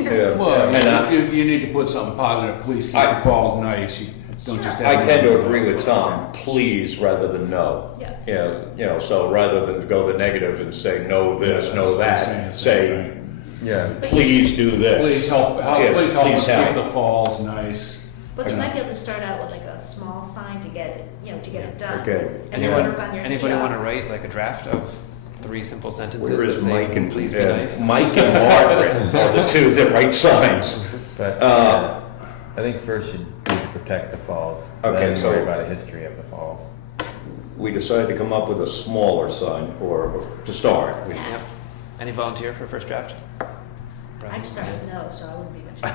Yeah. Well, And you need to put something positive, please keep I- the falls nice, you don't just have. I tend to agree with Tom, please rather than no. Yeah. Yeah, so rather than go the negative and say no this, Yeah, no that's saying that, the same say, thing. Yeah. please do this. Please help Yeah, please help us help. keep the falls nice. But you might be able to start out with like a small sign to get it, to get it done. Okay. And then work on your Anybody want to kiosk. write like a draft of 3 simple sentences Where that is say, Mike and, please be nice? Mike and Margaret are the two that write signs. But Uh, I think first you need to protect the falls. Okay, then so- worry about a history of the falls. We decided to come up with a smaller sign, or to start. Yep. Any volunteer for first draft? I'd start with no, so I wouldn't be much.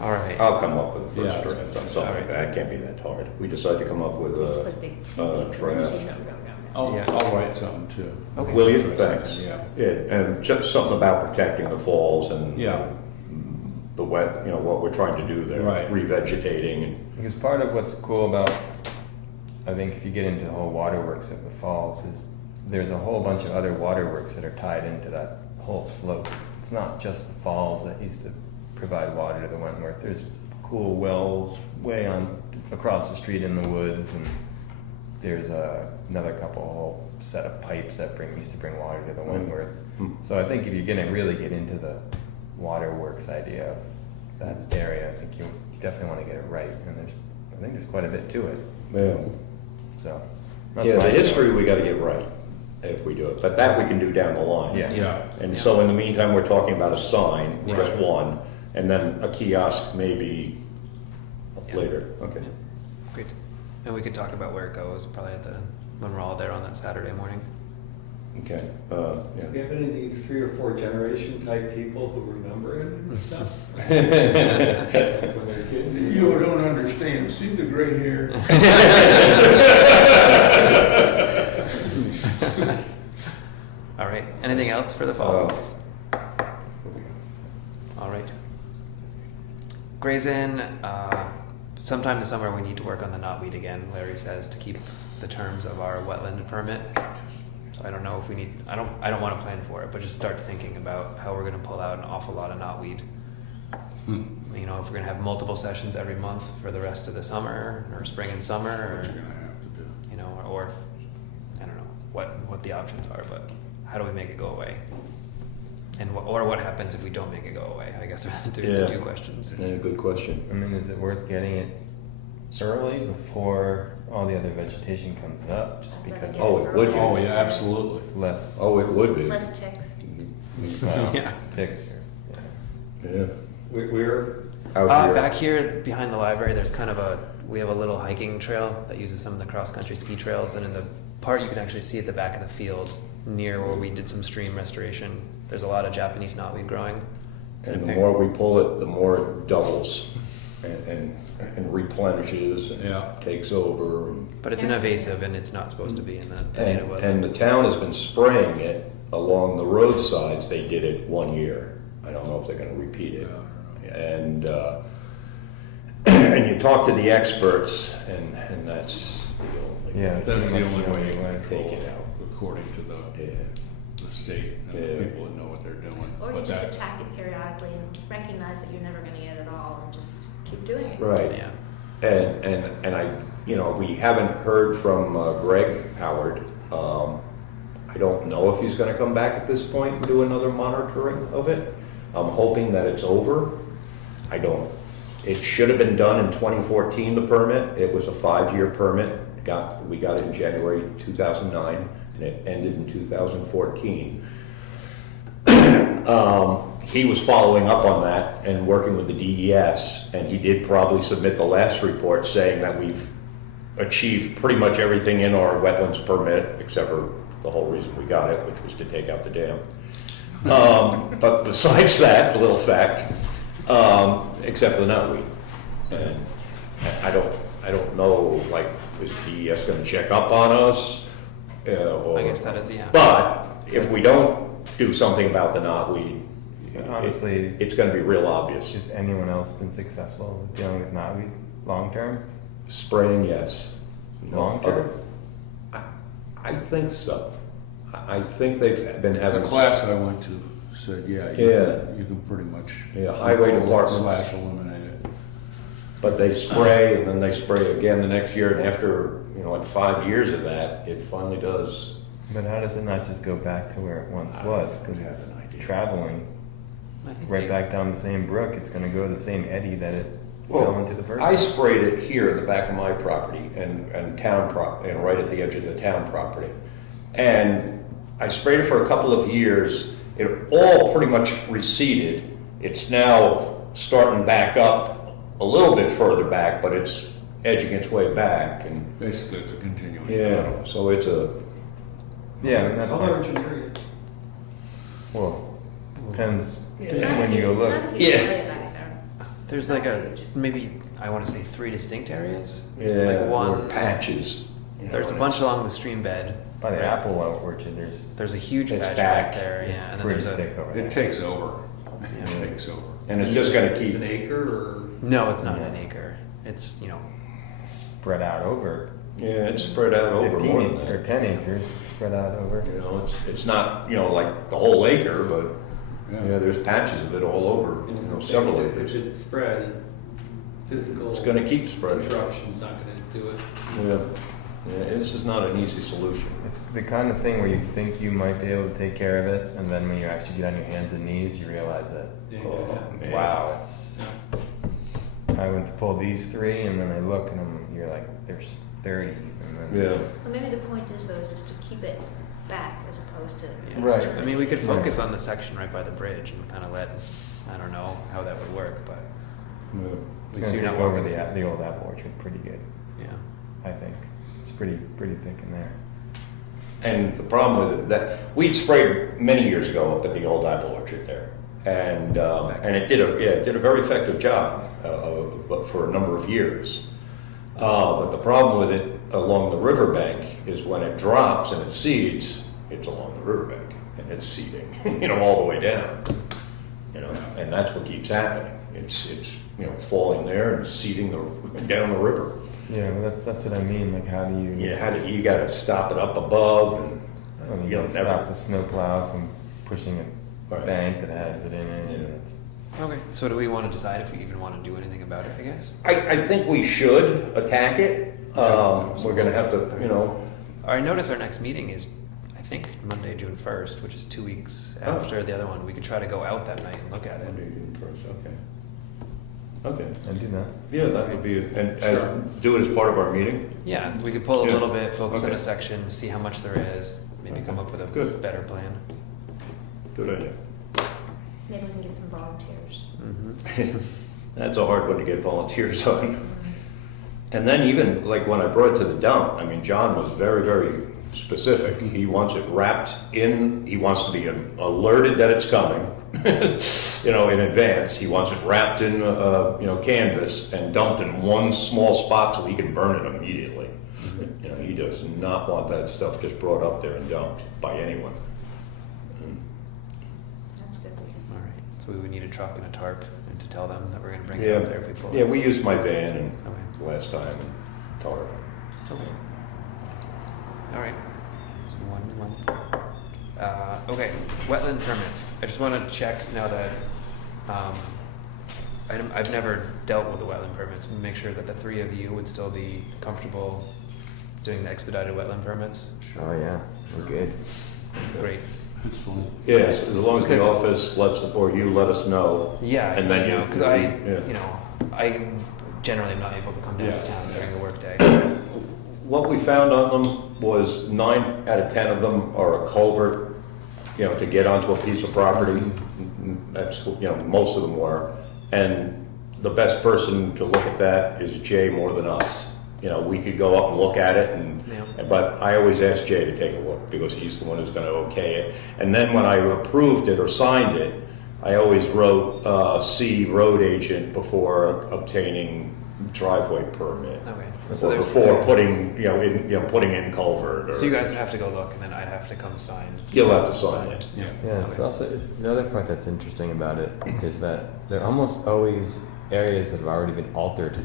All right. I'll come up with a first Yeah. draft on something. Alright. That can't be that hard. We decided to come up with Just a put big. draft. I'll, Yeah. I'll write something too. Okay. Will you? Thanks. Yeah. Yeah, and just something about protecting the falls and Yeah. the wet, what we're trying to do there. Right. Revegetating and, Because part of what's cool about, I think if you get into the whole waterworks of the falls, is there's a whole bunch of other waterworks that are tied into that whole slope. It's not just the falls that used to provide water to the Wentworth. There's cool wells way on across the street in the woods, and there's another whole set of pipes that used to bring water to the Wentworth. Hmm. So I think if you're gonna really get into the waterworks idea of that area, I think you definitely want to get it right, and I think there's quite a bit to it. yeah. So that's Yeah, my the feeling. history we gotta get right if we do it, but that we can do down the line. Yeah. Yeah. And so in the meantime, we're talking about a sign, Yeah. just one, and then a kiosk maybe Yeah. later, okay. Yeah. Great. And we could talk about where it goes probably when we're all there on that Saturday morning. Okay, Do yeah. you have any of these 3 or 4 generation type people who remember any of this stuff? When they're kids? You don't understand, see the gray hair? All right. Anything else for the falls? All right. Gray's Inn, sometime this summer we need to work on the knotweed again, Larry says, to keep the terms of our wetland permit. So I don't know if we need, I don't want to plan for it, but just start thinking about how we're going to pull out an awful lot of knotweed. If we're going to have multiple sessions every month for the rest of the summer, or spring and summer, or, What you're gonna have to do. or I don't know what the options are, but how do we make it go away? And what happens if we don't make it go away? I guess are the Yeah. two questions. Yeah, good question. I mean, is it worth getting it early before all the other vegetation comes up? Just because Oh, it would be. Oh, yeah, absolutely. it's less. Oh, it would be. Less ticks. Well, Yeah. ticks or, Yeah. We're, Out here. Back here behind the library, there's we have a little hiking trail that uses some of the cross-country ski trails, and in the part you can actually see at the back of the field near where we did some stream restoration, there's a lot of Japanese knotweed growing. And the more we pull it, the more it doubles and replenishes and Yeah. takes over. But it's an invasive, and it's not supposed to be in the native wetland. And the town has been spraying it along the roadsides. They did it one year. I don't know if they're gonna repeat it. and you talk to the experts, and that's the only Yeah, way. That's the Pretty much only the way only you way. control Take it it, out. according to the state and the Yeah. people that know what they're doing. Or you But just that- attack it periodically and recognize that you're never gonna get it all and just keep doing it. Right. Yeah. And I, we haven't heard from Greg Howard. I don't know if he's gonna come back at this point and do another monitoring of it. I'm hoping that it's over. It should have been done in 2014, the permit. It was a 5-year permit. We got it in January 2009, and it ended in 2014. He was following up on that and working with the DES, and he did probably submit the last report saying that we've achieved pretty much everything in our wetlands permit, except for the whole reason we got it, which was to take out the dam. But besides that, a little fact, except for the knotweed. And I don't know, like, is DES gonna check up on us? Or- I guess that is, yeah. But if we don't do something about the knotweed, Honestly, it's gonna be real obvious. has anyone else been successful with dealing with knotweed long term? Spraying, yes. Long term? I think so. I think they've been having. The class I went to said, yeah, you can pretty much. Yeah, highway control it departments. / eliminate it. But they spray, and then they spray again the next year, and after, like 5 years of that, it finally does. But how does it not just go back to where it once was? Because have it's an idea. traveling I think right they- back down the same brook. It's going to go the same eddy that it Well, fell into the first I one. sprayed it here in the back of my property and right at the edge of the town property. And I sprayed it for a couple of years. It all pretty much receded. It's now starting back up a little bit further back, but it's edging its way back. And Basically, it's a continuing. yeah, battle. so it's a, Yeah, and that's How like, large an area? well, depends It's not when a you go huge- look. It's not a huge Yeah. area back there. There's like maybe, I want to say 3 distinct areas. yeah, Like or one, patches. there's a bunch along the stream bed. By the right? apple orchard, There's a huge It's patch back. back there, it's yeah, and then pretty there's a, thick over there. It takes over. Yeah. It takes over. And it's just gonna It's an keep, acre or? no, it's not an acre. It's, Spread out over yeah, it's spread out over 15 more than or that. 10 acres, spread out over. It's not, like the whole acre, but, Yeah. there's patches of it all over, several If acres. it's spread, physical. It's gonna keep spreading. Interruption's not gonna do it. Yeah, this is not an easy solution. It's the kind of thing where you think you might be able to take care of it, and then when you actually get on your hands and knees, you realize that, Yeah, Oh, yeah, man. wow, it's. yeah. I went to pull these 3, and then I look, and you're like, there's 30. And then, Yeah, Well, maybe the point is though, is just to keep it back as opposed to. yeah. Right. extreme. I mean, we could focus Right. on the section right by the bridge and kind of I don't know how that would work, but yeah. at It's least gonna you're take not over walking through- the old apple orchard pretty good, Yeah. I think. It's pretty thick in there. And the problem with it, that, we'd sprayed many years ago up at the old apple orchard there. And it did a very effective job, but for a number of years. But the problem with it along the riverbank is when it drops and it seeds, it's along the riverbank and it's seeding, all the way down. And that's what keeps happening. It's falling there and seeding down the river. Yeah, well, that's what I mean. Like, how do you? Yeah, you got to stop it up above, and Well, you you know, can stop never. the snowplow from pushing a Right. bank that has it in it. And Yeah. it's, Okay, so do we want to decide if we even want to do anything about it, I guess? I think we should attack it. We're going to have to, I notice our next meeting is, I think, Monday, June 1st, which is 2 weeks Oh. after the other one. We could try to go out that night and look at it. Okay. I do that. Yeah, that would be, and Sure. do it as part of our meeting. Yeah, we could pull a Yeah. little bit, focus on Okay. a section, see how much there is, maybe come up with a Good. better plan. Good idea. Maybe we can get some volunteers. Mm-hmm. That's a hard one to get volunteers on. And then even like when I brought it to the dump, I mean, John was very, very specific. He wants it wrapped in, he wants to be alerted that it's coming, in advance. He wants it wrapped in, canvas and dumped in one small spot so he can burn it immediately. He does not want that stuff just brought up there and dumped by anyone. That's good. All right, so we would need a truck and a tarp and to to tell them that we're gonna bring it up there if we pull it? Yeah, we used my van and Okay. last time and tarp. Okay. All right. So one. Okay, wetland permits. I just want to check now that I've never dealt with the wetland permits. Make sure that the three of you would still be comfortable doing the expedited wetland permits. Oh, yeah, we're good. Great. It's fine. Yes, as long as the Because- office lets, or you let us know. Yeah, And then you- because I, yeah. I generally am not able to come down Yeah. to town during the workday. What we found on them was 9 out of 10 of them are a culvert, to get onto a piece of property. That's, most of them were. And the best person to look at that is Jay more than us. We could go up and look at it Yeah. but I always ask Jay to take a look because he's the one who's gonna okay it. And then when I approved it or signed it, I always wrote, C road agent before obtaining driveway permit. Okay. So Or there's before putting, putting in culvert or. So you guys would have to go look, and then I'd have to come sign. You'll have to sign it. Yeah. Yeah, it's Okay. also, the other part that's interesting about it is that there are almost always areas that have already been altered,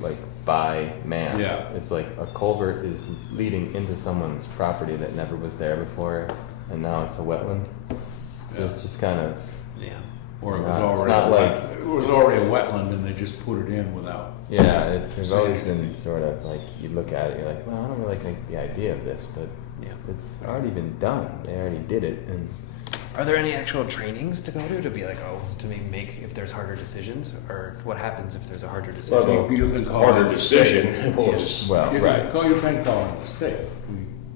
like by man. Yeah. It's like a culvert is leading into someone's property that never was there before, and now it's a wetland. So it's just kind of, Yeah. Or it was It's already, not like- it was already a wetland and they just put it in without. yeah, there's Say always anything. been sort of like, you look at it, you're like, well, I don't really like the idea of this, but Yeah. it's already been done. They already did it, and Are there any actual trainings to go to be like, to make if there's harder decisions, or what happens if there's a harder decision? Well, You can call harder it a decision was, well, You right. can call it a mistake.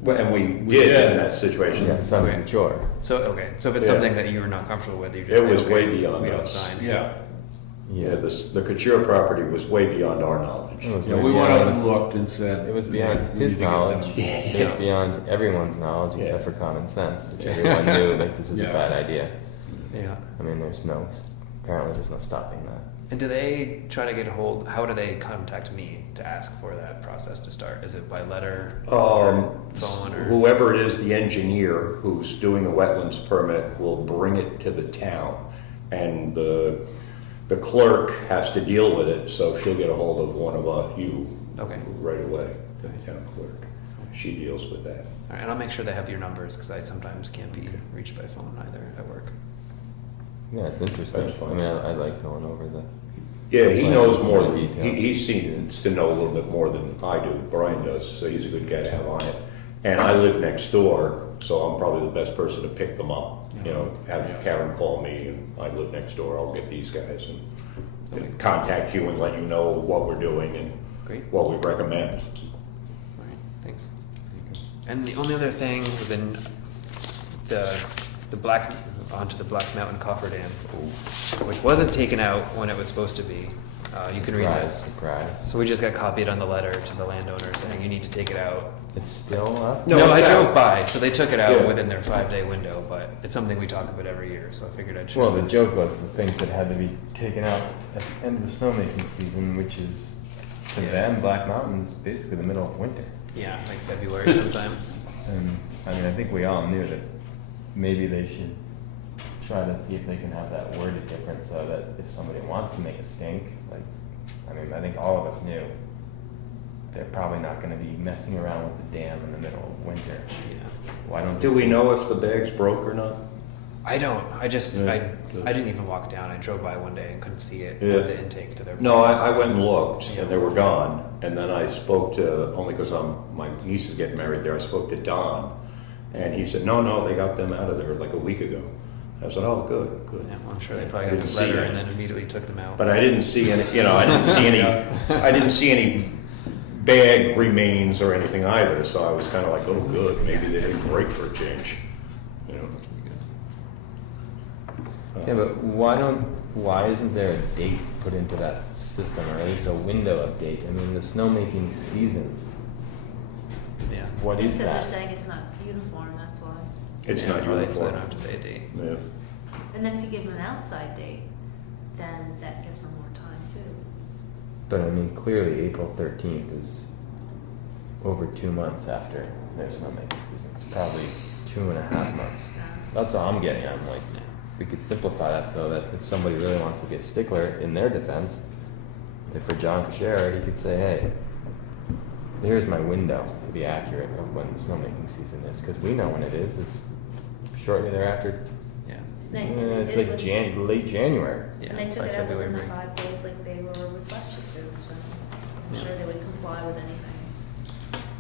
and we We did did. in that situation. Yeah, some Okay. chore. So if it's Yeah. something that you were not comfortable with, you just It say, was okay, way beyond we don't us. sign. Yeah. Yeah, the Couture property was way beyond our knowledge. It was Yeah, way we went up beyond- and looked and said. It was beyond we his need to get them knowledge. involved. It was beyond everyone's knowledge except Yeah. for common sense, which everyone knew like this was Yeah. a bad idea. Yeah. I mean, apparently there's no stopping that. And do they try to get a hold? How do they contact me to ask for that process to start? Is it by letter, or phone, or Whoever it is, the engineer who's doing the wetlands permit will bring it to the town. And the clerk has to deal with it, so she'll get a hold of one of you Okay. right away, the town clerk. She deals with that. All right, and I'll make sure they have your numbers because I sometimes can't be reached by phone either at work. Yeah, it's interesting. That's fine. I mean, I like going over the. Yeah, he Plans knows and more the than, details. he seems to know a little bit more than I do, Brian does, so he's a good guy to have on it. And I live next door, so I'm probably the best person to pick them up. Have Karen call me, and I live next door, I'll get these guys and contact you and let you know what we're doing and Great. what we recommend. All right, thanks. And the only other thing was in the Black Mountain Coffer Dam, which wasn't taken out when it was supposed to be. You can read this. Surprise. So we just got copied on the letter to the landowner saying you need to take it out. It's still up? No, No, I it's drove out. by, so they took it out Yeah. within their 5-day window, but it's something we talk about every year, so I figured I'd share. Well, the it. joke was the things that had to be taken out at the end of the snowmaking season, which is, to Yeah. them, Black Mountain's basically the middle of winter. Yeah, like February sometime. And, I mean, I think we all knew that maybe they should try to see if they can have that worded different so that if somebody wants to make a stink, like, I mean, I think all of us knew they're probably not gonna be messing around with the dam in the middle of winter. Yeah. Why don't they Do we see- know if the bag's broke or not? I don't. I just Yeah. I didn't even walk down. I drove by one day and couldn't see it Yeah. at the intake to their. No, place. I went and looked, Yeah. and they were gone. And then I spoke to, only because my niece is getting married there, I spoke to Don. And he said, no, they got them out of there like a week ago. I said, oh, good. Yeah, well, I'm sure they probably I got didn't this see letter any. and then immediately took them out. But I didn't see any, I didn't see any bag remains or anything either, so I was kind of like, oh, good, maybe they didn't break for a change, you know? Yeah, but why isn't there a date put into that system, or at least a window of date? I mean, the snowmaking season, Yeah. what is Because they're that? saying it's not uniform, that's why. It's Yeah, not probably, so they uniform. don't have to say a date. Yeah. And then if you give them an outside date, then that gives them more time too. But I mean, clearly April 13th is over 2 months after their snowmaking season. It's probably 2.5 months. That's all I'm getting. I'm like, we could simplify that so that if somebody really wants to be a stickler in their defense, if for John Fischera, he could say, hey, there's my window to be accurate of when the snowmaking season is, because we know when it is. It's shortly thereafter. Yeah. It's like late January. Yeah. And they took by it out February within the break. 5 days like they were requested to, so I'm Yeah. sure they would comply with anything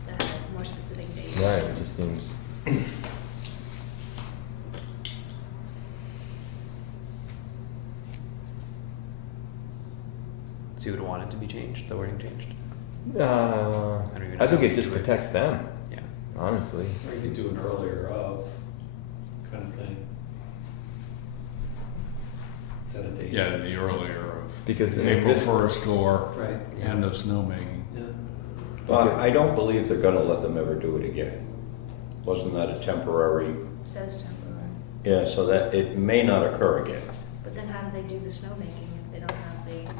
that had a more specific date. Right, it just seems. So you would want it to be changed, the wording changed? I even think know it if just you would. protects them, Yeah. honestly. Or you could do an earlier of kind of thing. Set a date. Yeah, the earlier of Because I mean, April this, 1st or Right. end of snowmaking. Yeah. But I don't believe they're gonna let them ever do it again. Wasn't that a temporary? Says temporary. Yeah, so that it may not occur again. But then how do they do the snowmaking if they don't have the,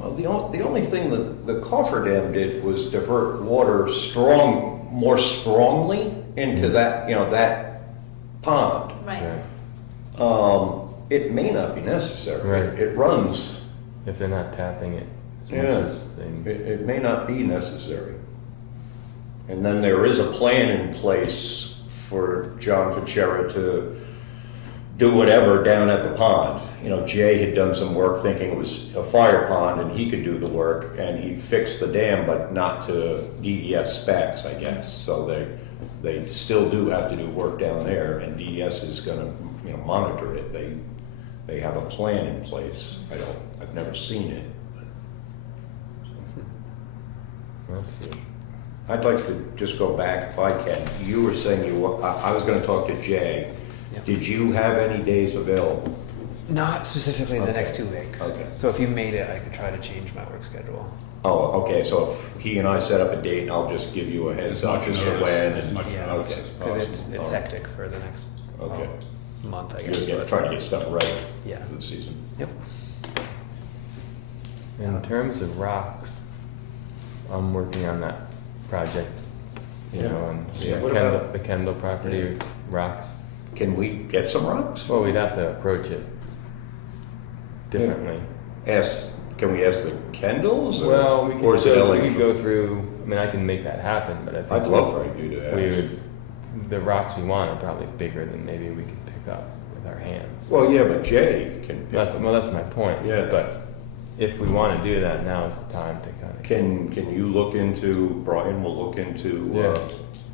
Well, the only thing that the cofferdam did was divert water more strongly into that, that pond. right? right, It may not be necessary. Right. It runs, if they're not tapping it as much Yeah. as they. it may not be necessary. And then there is a plan in place for John Fischera to do whatever down at the pond. Jay had done some work thinking it was a fire pond and he could do the work, and he fixed the dam, but not to DES specs, I guess. So they still do have to do work down there, and DES is gonna, monitor it. They have a plan in place. I've never seen it. That's good. I'd like to just go back, if I can. You were saying I was gonna talk to Jay. Yep. Did you have any days available? Not specifically the Okay. next 2 weeks. Okay. So if you made it, I could try to change my work schedule. Oh, okay, so if he and I set up a date, I'll just give you a heads As up much as to notice, when. as and- much Yeah. notice Okay. as Because it's possible. Alright. hectic for the next Okay. month, I You're guess. but- trying to get stuff right Yeah. for the season. Yep. In terms of rocks, I'm working on that project, Yeah. on Yeah, the what Kendall, about- the Kendall property rocks. Can we get some rocks? Well, we'd have to approach it differently. Can we ask the Kendalls? Well, we or is it LA? could go through, I mean, I can make that happen, but I think. I'd love for you to ask. We would, the rocks we want are probably bigger than maybe we could pick up with our hands. Well, yeah, but Jay can pick That's, them. well, that's my point. Yeah. But if we want to do that, now is the time to kind of. Can you look into, Brian will look into Yeah.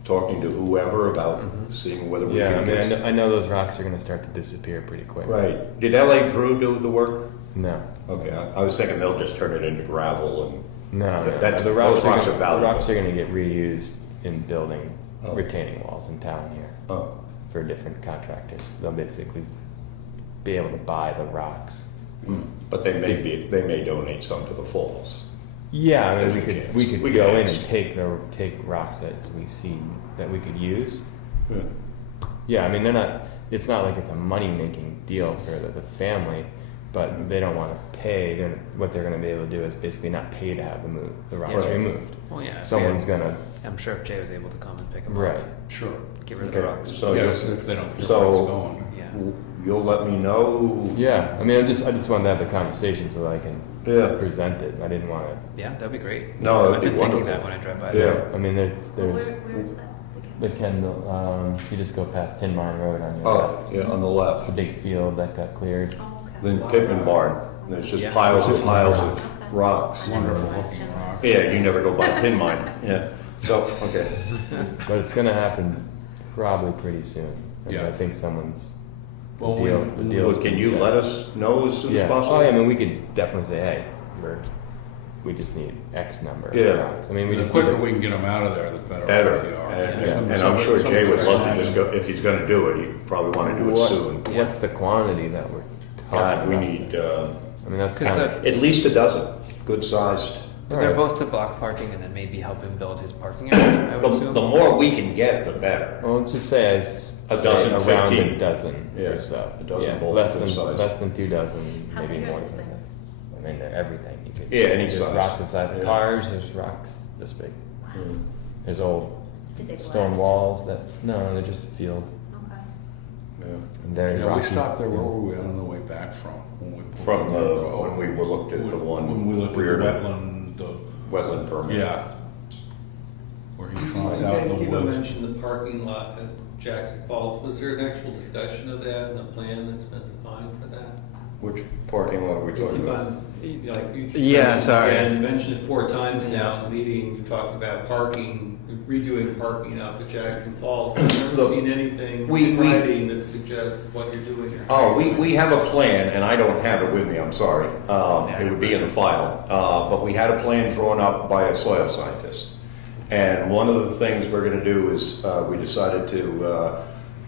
talking to whoever about Mhm. seeing whether we Yeah, I can mean, get. I know those rocks are going to start to disappear pretty quick. Right. Did LA Drew do the work? No. Okay, I was thinking they'll just turn it into gravel and. No, That- the rocks those rocks are are gonna, the valuable. rocks are going to get reused in building Oh. retaining walls in town here Oh, for different contractors. They'll basically be able to buy the rocks. but they may donate some to the falls. Yeah, I mean, There's we a could chance. we could We go could in ask. and take rocks that we see that we could use. Yeah. Yeah, I mean, they're not. It's not like it's a money making deal for the family, but they don't want to pay. What they're going to be able to do is basically not pay to have the rocks Right. removed. Well, yeah. if Someone's we had- going to. I'm sure if Jay was able to come and pick them Right. up, Sure. get rid of Okay, the rocks. so Yes, if they don't care so- where it's going. Yeah. You'll let me know. Yeah, I mean, I just wanted to have the conversation so that I can Yeah. present it. I didn't want to. Yeah, that'd be great. No, that'd I've be been thinking wonderful. that when I drive by Yeah. there. I mean, there's Well, where is that? the Kendall. You just go past Tin Mine Road on your Oh, left. yeah, on the The left. big field that got cleared. Oh, okay. Then Pittman Barn. There's just Yeah. piles and piles of Okay. rocks. Wonderful Nice looking tin rock. Yeah, you never go by Tin Mine. Yeah. So, okay. But it's going to happen probably pretty soon. I mean, Yeah. I think someone's. Well, the Well, deal's can been you set. let us know as soon as Yeah. possible? Oh, yeah, I mean, we could definitely say, hey, we just need X number Yeah. of rocks. I mean, we The just quicker need to- we can get them out of there, the better Better. off you are. And, Yeah. and I'm sure Jay would love to just go, if he's gonna do it, he'd probably wanna do it What- soon. What's the quantity that we're talking God, we about? need, I mean, that's 'Cause kind the- of. at least a dozen, good sized. Because they're Alright. both the block parking and then maybe help him build his parking area, I would The assume. more we can get, the better. Well, let's just say A dozen, around 15. a dozen Yeah, or so. a dozen Yeah, bulk less good size. than 2 dozen, How maybe big more are these than that. things? I mean, they're everything. You could, Yeah, any there's size. rocks the size of Yeah. cars. There's rocks this big. There's old Did they stone blast? walls that no, they're just field. Okay. And very Yeah, we rocky. stopped there, where were we on the way back from? When we pulled From in when we were looked at the one When we looked at the rear to wetland, wetland permit. yeah. Where he You trunked out guys the keep on woods. mentioning the parking lot at Jackson Falls. Was there an actual discussion of that and a plan that's been defined for that? Which parking lot are we You talking keep about? on, like, you Yeah, mentioned sorry. again, you mentioned it 4 times now Yeah. in the meeting. You talked about parking, redoing parking up at Jackson Falls. I've never The- seen anything we- in we- writing that suggests what you're doing here. Oh, we have a plan, and I don't have it with me, I'm sorry. It would be in the file. But we had a plan drawn up by a soil scientist. And one of the things we're gonna do is, we decided to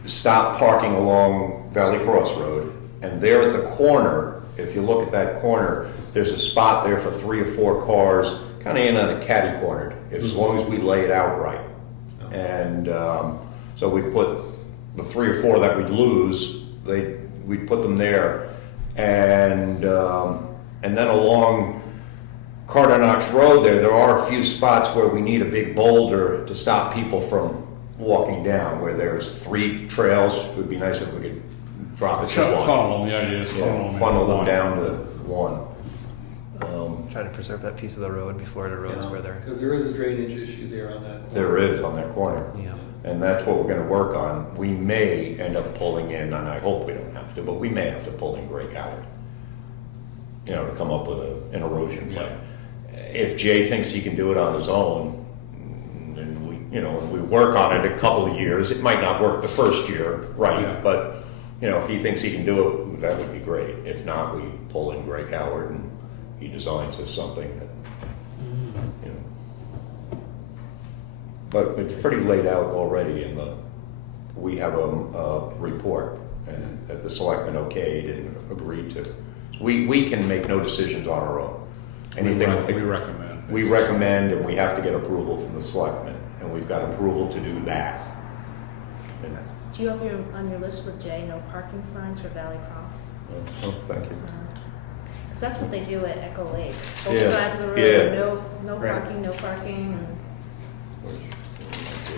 stop parking along Valley Cross Road. And there at the corner, if you look at that corner, there's a spot there for 3 or 4 cars, kind of in on a catty cornered, as long as we lay it out right. And so we put the 3 or 4 that we'd lose, we'd put them there. And then along Carter Knox Road there are a few spots where we need a big boulder to stop people from walking down, where there's 3 trails. It would be nice if we could drop it to one. Funnel them, the idea is Yeah, funnel them down to one. Try to preserve that piece of the road before it erodes further. Because there is a drainage issue there on that. There is on that corner. Yeah. And that's what we're gonna work on. We may end up pulling in, and I hope we don't have to, but we may have to pull in Greg Howard, you know, to come up with an erosion plan. If Jay thinks he can do it on his own, then we work on it a couple of years. It might not work the first year, right? Yeah. But, if he thinks he can do it, that would be great. If not, we pull in Greg Howard and he designs us something that, But it's pretty laid out already we have a report and that the selectmen okayed and agreed to. We can make no decisions on our own. Anything We recommend. we recommend, and we have to get approval from the selectmen, and we've got approval to do that. And- Do you have on your list with Jay, no parking signs for Valley Cross? oh, thank you. Because that's what they do at Echo Lake. Both Yeah, sides of the yeah. road, no Right. parking, no parking.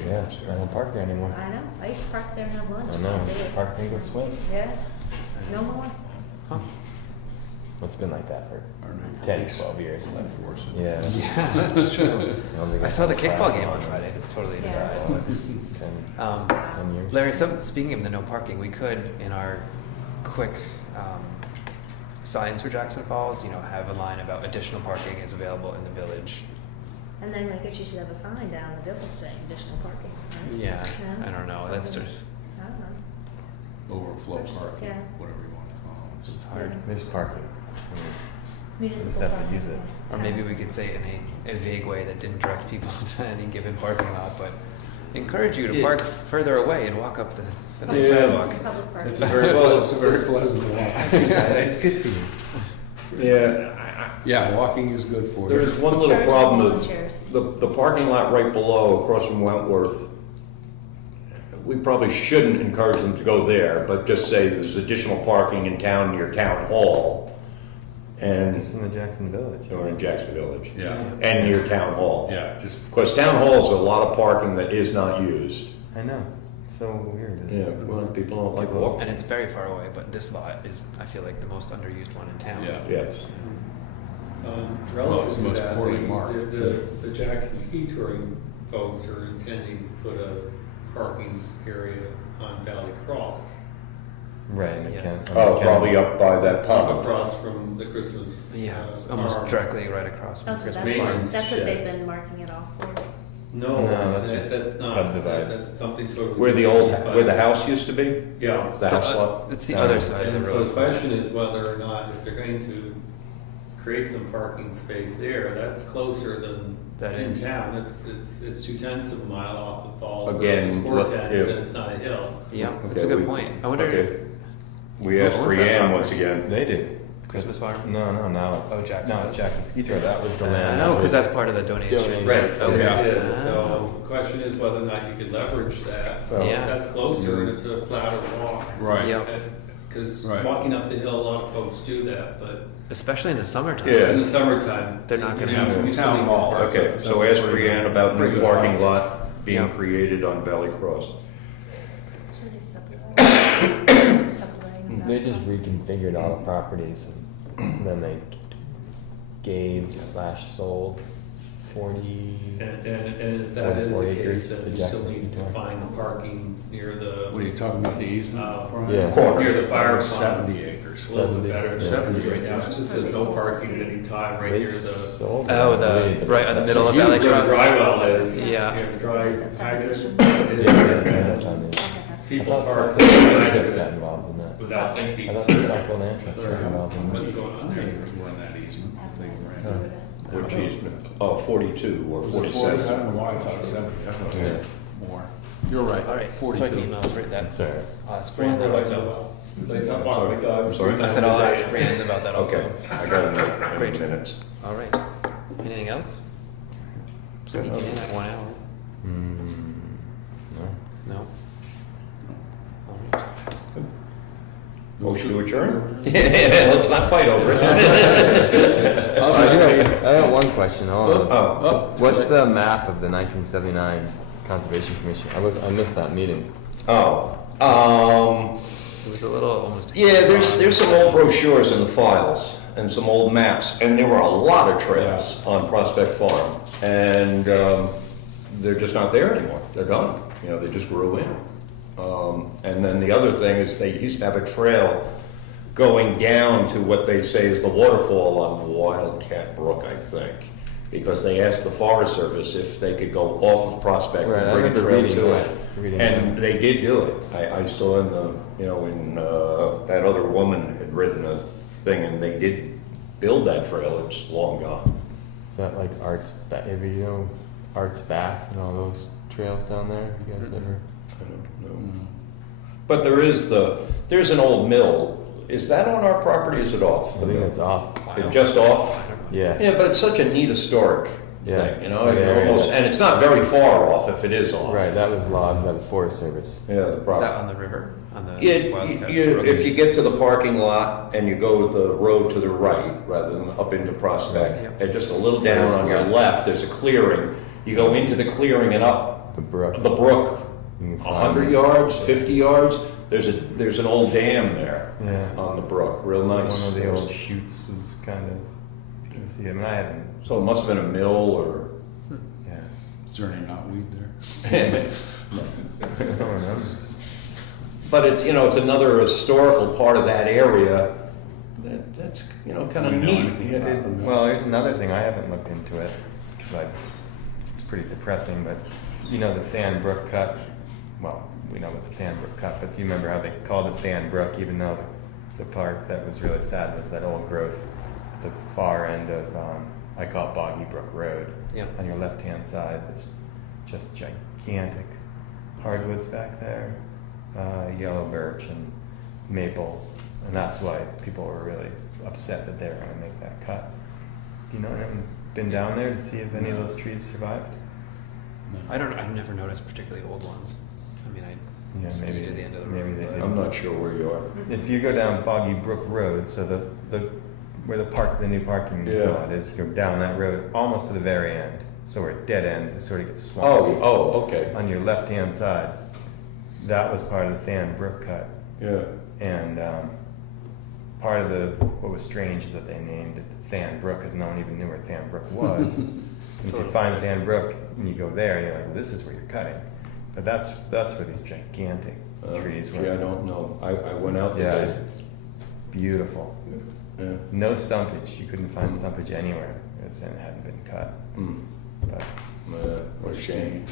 Yeah, I don't park there anymore. I know, I used to park there and have lunch. I know, every just day. park and go swim. Yeah, no more. It's been like that for Our new 10, police 12 years. enforce it. Yeah. Yeah, that's true. don't think I it's saw the been kickball five game on on Friday. It's totally Yeah. decided. 10 years. Larry, speaking of the no parking, we could, in our quick signs for Jackson Falls, have a line about additional parking is available in the village. And then I guess you should have a sign down in the village saying additional parking, right? Yeah, I don't know. That's Something. just, I don't know. Overflow Or just- parking, yeah. whatever you want to call it. it's hard. There's parking. Municipal just have to parking, use it. yeah. Or maybe we could say it in a vague way that didn't direct people to any given parking lot, but encourage you to Yeah. park further away and walk up the nice Yeah. sidewalk. Public parking. It's a very pleasant walk. It's good for you. Yeah, Yeah, walking is good for you. there's one little Discourage problem volunteers. with the parking lot right below, across from Wentworth. We probably shouldn't encourage them to go there, but just say there's additional parking in town near Town Hall and, Just in the Jackson Village. or in Jackson Village, Yeah, and near Town Hall. yeah, just, Because Town Hall is a lot of parking that is not used. I know. It's so weird. Yeah, well, people don't like walking. And it's very far away, but this lot is, I feel like, the most underused one in town. yeah. Yes. Well, it's Relative the to most that, poorly marked, the Jackson ski touring folks are intending to put a parking area on Valley Cross, Right. And it Yes. can't, Oh, probably up by that pump. across from the Christmas. Yeah, it's almost farm. directly right across from Oh, so Christmas that's Farm. what, Maintenance that's what shed. they've been marking it off for. No, No, that's just that's not, subdivided. that's something totally. Where the different, where the house used to be? Yeah. The house lot? It's the No. other side of And the so the road. question is whether or not, if they're going to create some parking space there, that's closer than That in is. town. It's 2/10 of a mile off the falls Again, versus what- 4/10, yeah. and it's not a hill. Yeah, that's a Okay, good point. I wonder, Okay. We Who asked owns that Brianne property? once again. They did. Christmas It's- Farm? No, now it's. Oh, Jackson. Now it's Jackson Ski Trail. That was the land. no, that because was- that's part of the donation. Donated. Right, Okay. yes, it is. Ah. So the question is whether or not you could leverage that. Well, Yeah. If that's closer and it's a flatter walk. Right. Yeah. Because Right. walking up the hill, a lot of folks do that, but Especially in the summertime. Yeah. in the summertime. They're not gonna you have know, a you town see hall. parts Okay, of- so That's ask a pretty Brianne good- about pretty new good parking idea. lot being Yeah. created on Valley Cross. So they subdivide. they just reconfigured all the properties and then they gave / sold 40. And that is 44 the acres case, then to you still Jackson need to County. find the parking near the, What are you talking about, the easement? Brian? Yeah. near the fire pond. 70 acres. A little 70, bit better than yeah. 70 right now. It just says no parking at any time right They near the, sold Oh, it. the, right in the middle of huge Valley where the Trust. dry well is. Yeah. Near the dry hydrant. Yeah. People I thought park Southfield there Entrance got involved in that. without I thinking. thought the Southfield Entrance got involved in What's that. going on there? Neighbors were in that easement. They were in. Which easement? Oh, 42 or Was it 40? I 47. don't know why I thought it was 70. I thought it was Yeah. more. You're right. All right, so I 42. can email right that. Sorry. I'll ask Brandon what's up. Because I jump on my dog. I'm sorry? I said I'll ask Brandon about that also. Okay, I got a note in Great. minutes. All right. Anything else? Sneaking in at 1 hour. No. No. All right. Motion to adjourn? Let's not fight over it. I have one question. Oh, What's the map of the 1979 Conservation Commission? I missed that meeting. It was a little almost. Yeah, there's some old brochures in the files and some old maps, and there were a lot of trails on Prospect Farm, and they're just not there anymore. They're gone. You know, they just grew in. And then the other thing is they used to have a trail going down to what they say is the waterfall on Wildcat Brook, I think, because they asked the Forest Service if they could go off of Prospect Right, and I bring a remember trail reading to that, it. reading And that. they did do it. I saw in the, that other woman had written a thing, and they did build that trail. It's long gone. Is that like Arts Bath and all those trails down there? You guys ever? I don't know. But there's an old mill. Is that on our property? Is it off? I the think mill? it's off. It's just off? Yeah. Yeah, but it's such a neat historic Yeah. thing, you know? Yeah, It yeah, almost, yeah. and it's not very far off if it is off. Right, that was logged by the Forest Service. Yeah, the Is that property. on the river? On the Yeah, Wildcat Brook? if you get to the parking lot and you go the road to the right rather than up into Prospect, Yep. and just a little down on your left, there's a clearing. You go into the clearing and up The brook. the brook, You can find 100 it. yards, 50 yards, there's an old dam there Yeah. on the brook, real nice. One of the old chutes was kind of, you can see it. I mean, I haven't, So it must have been a mill or, yeah. Is there any knotweed there? I don't remember. but it's, it's another historical part of that area that's, kind of Do we know neat. anything about them? Well, here's another thing. I haven't looked into it because it's pretty depressing. But the Fan Brook cut. Well, we know what the Fan Brook cut, but do you remember how they called it Fan Brook? Even though the part that was really sad was that old growth at the far end of I call it Boggy Brook Road. Yeah. On your left-hand side, there's just gigantic hardwoods back there, yellow birch and maples, and that's why people were really upset that they were going to make that cut. Do you know? Anyone been down there to see if any of those trees survived? I don't know. I've never noticed particularly old ones. I mean, Yeah, ski maybe to the end of the maybe road, they but- did. I'm not sure where you are. If you go down Boggy Brook Road, so where the new parking Yeah. lot is, you go down that road almost to the very end. So where it dead ends, it sort of gets swampy. Okay. On your left-hand side, that was part of the Fan Brook cut. Yeah. And part of what was strange is that they named it Fan Brook because no one even knew where Fan Brook was. And if you find Fan Brook and you go there and you're like, well, this is where you're cutting. But that's where these gigantic trees were. Gee, I don't know. I went out Yeah, there. it's beautiful. Yeah. No stumpage. You couldn't find stumpage anywhere. It hadn't been cut. Mm. But What a shame.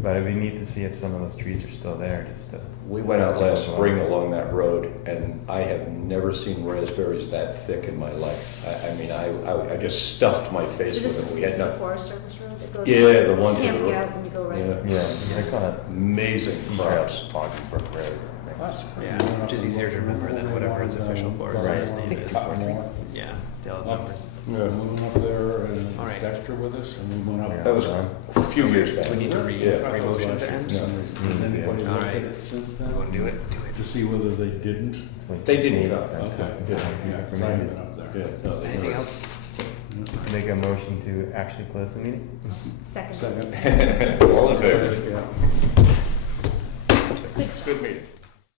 but it'd be neat to see if some of those trees are still there. Just to, We went out last spring along that road, and I have never seen raspberries that thick in my life. I just stuffed my face Is with this them. We had the not. Forest Service road that goes? Yeah, the one to Camp the out and you go right. Yeah. yeah, I call it Amazing ski crops. trails, Boggy Brook Road. I think. Last spring, Yeah, we went which up is and easier looked, to remember than they whatever wanted, its official Forest Right. Service name is. cut more. Yeah, the old numbers. Yeah. We went up there and All right. Dexter with us, and we went up. Yeah. That was a few years back. We need to Yeah. re-motion to end. Has anybody All looked at right. it since You then? want to do it? Do it. To see whether they didn't? It's like They didn't days, cut. I think. Okay, It's yeah, like yeah, 'cause I haven't been up there. Yeah, no, they Anything were. else? Make a motion to actually close the meeting? Second. Second. All in favor? Yeah. Good meeting.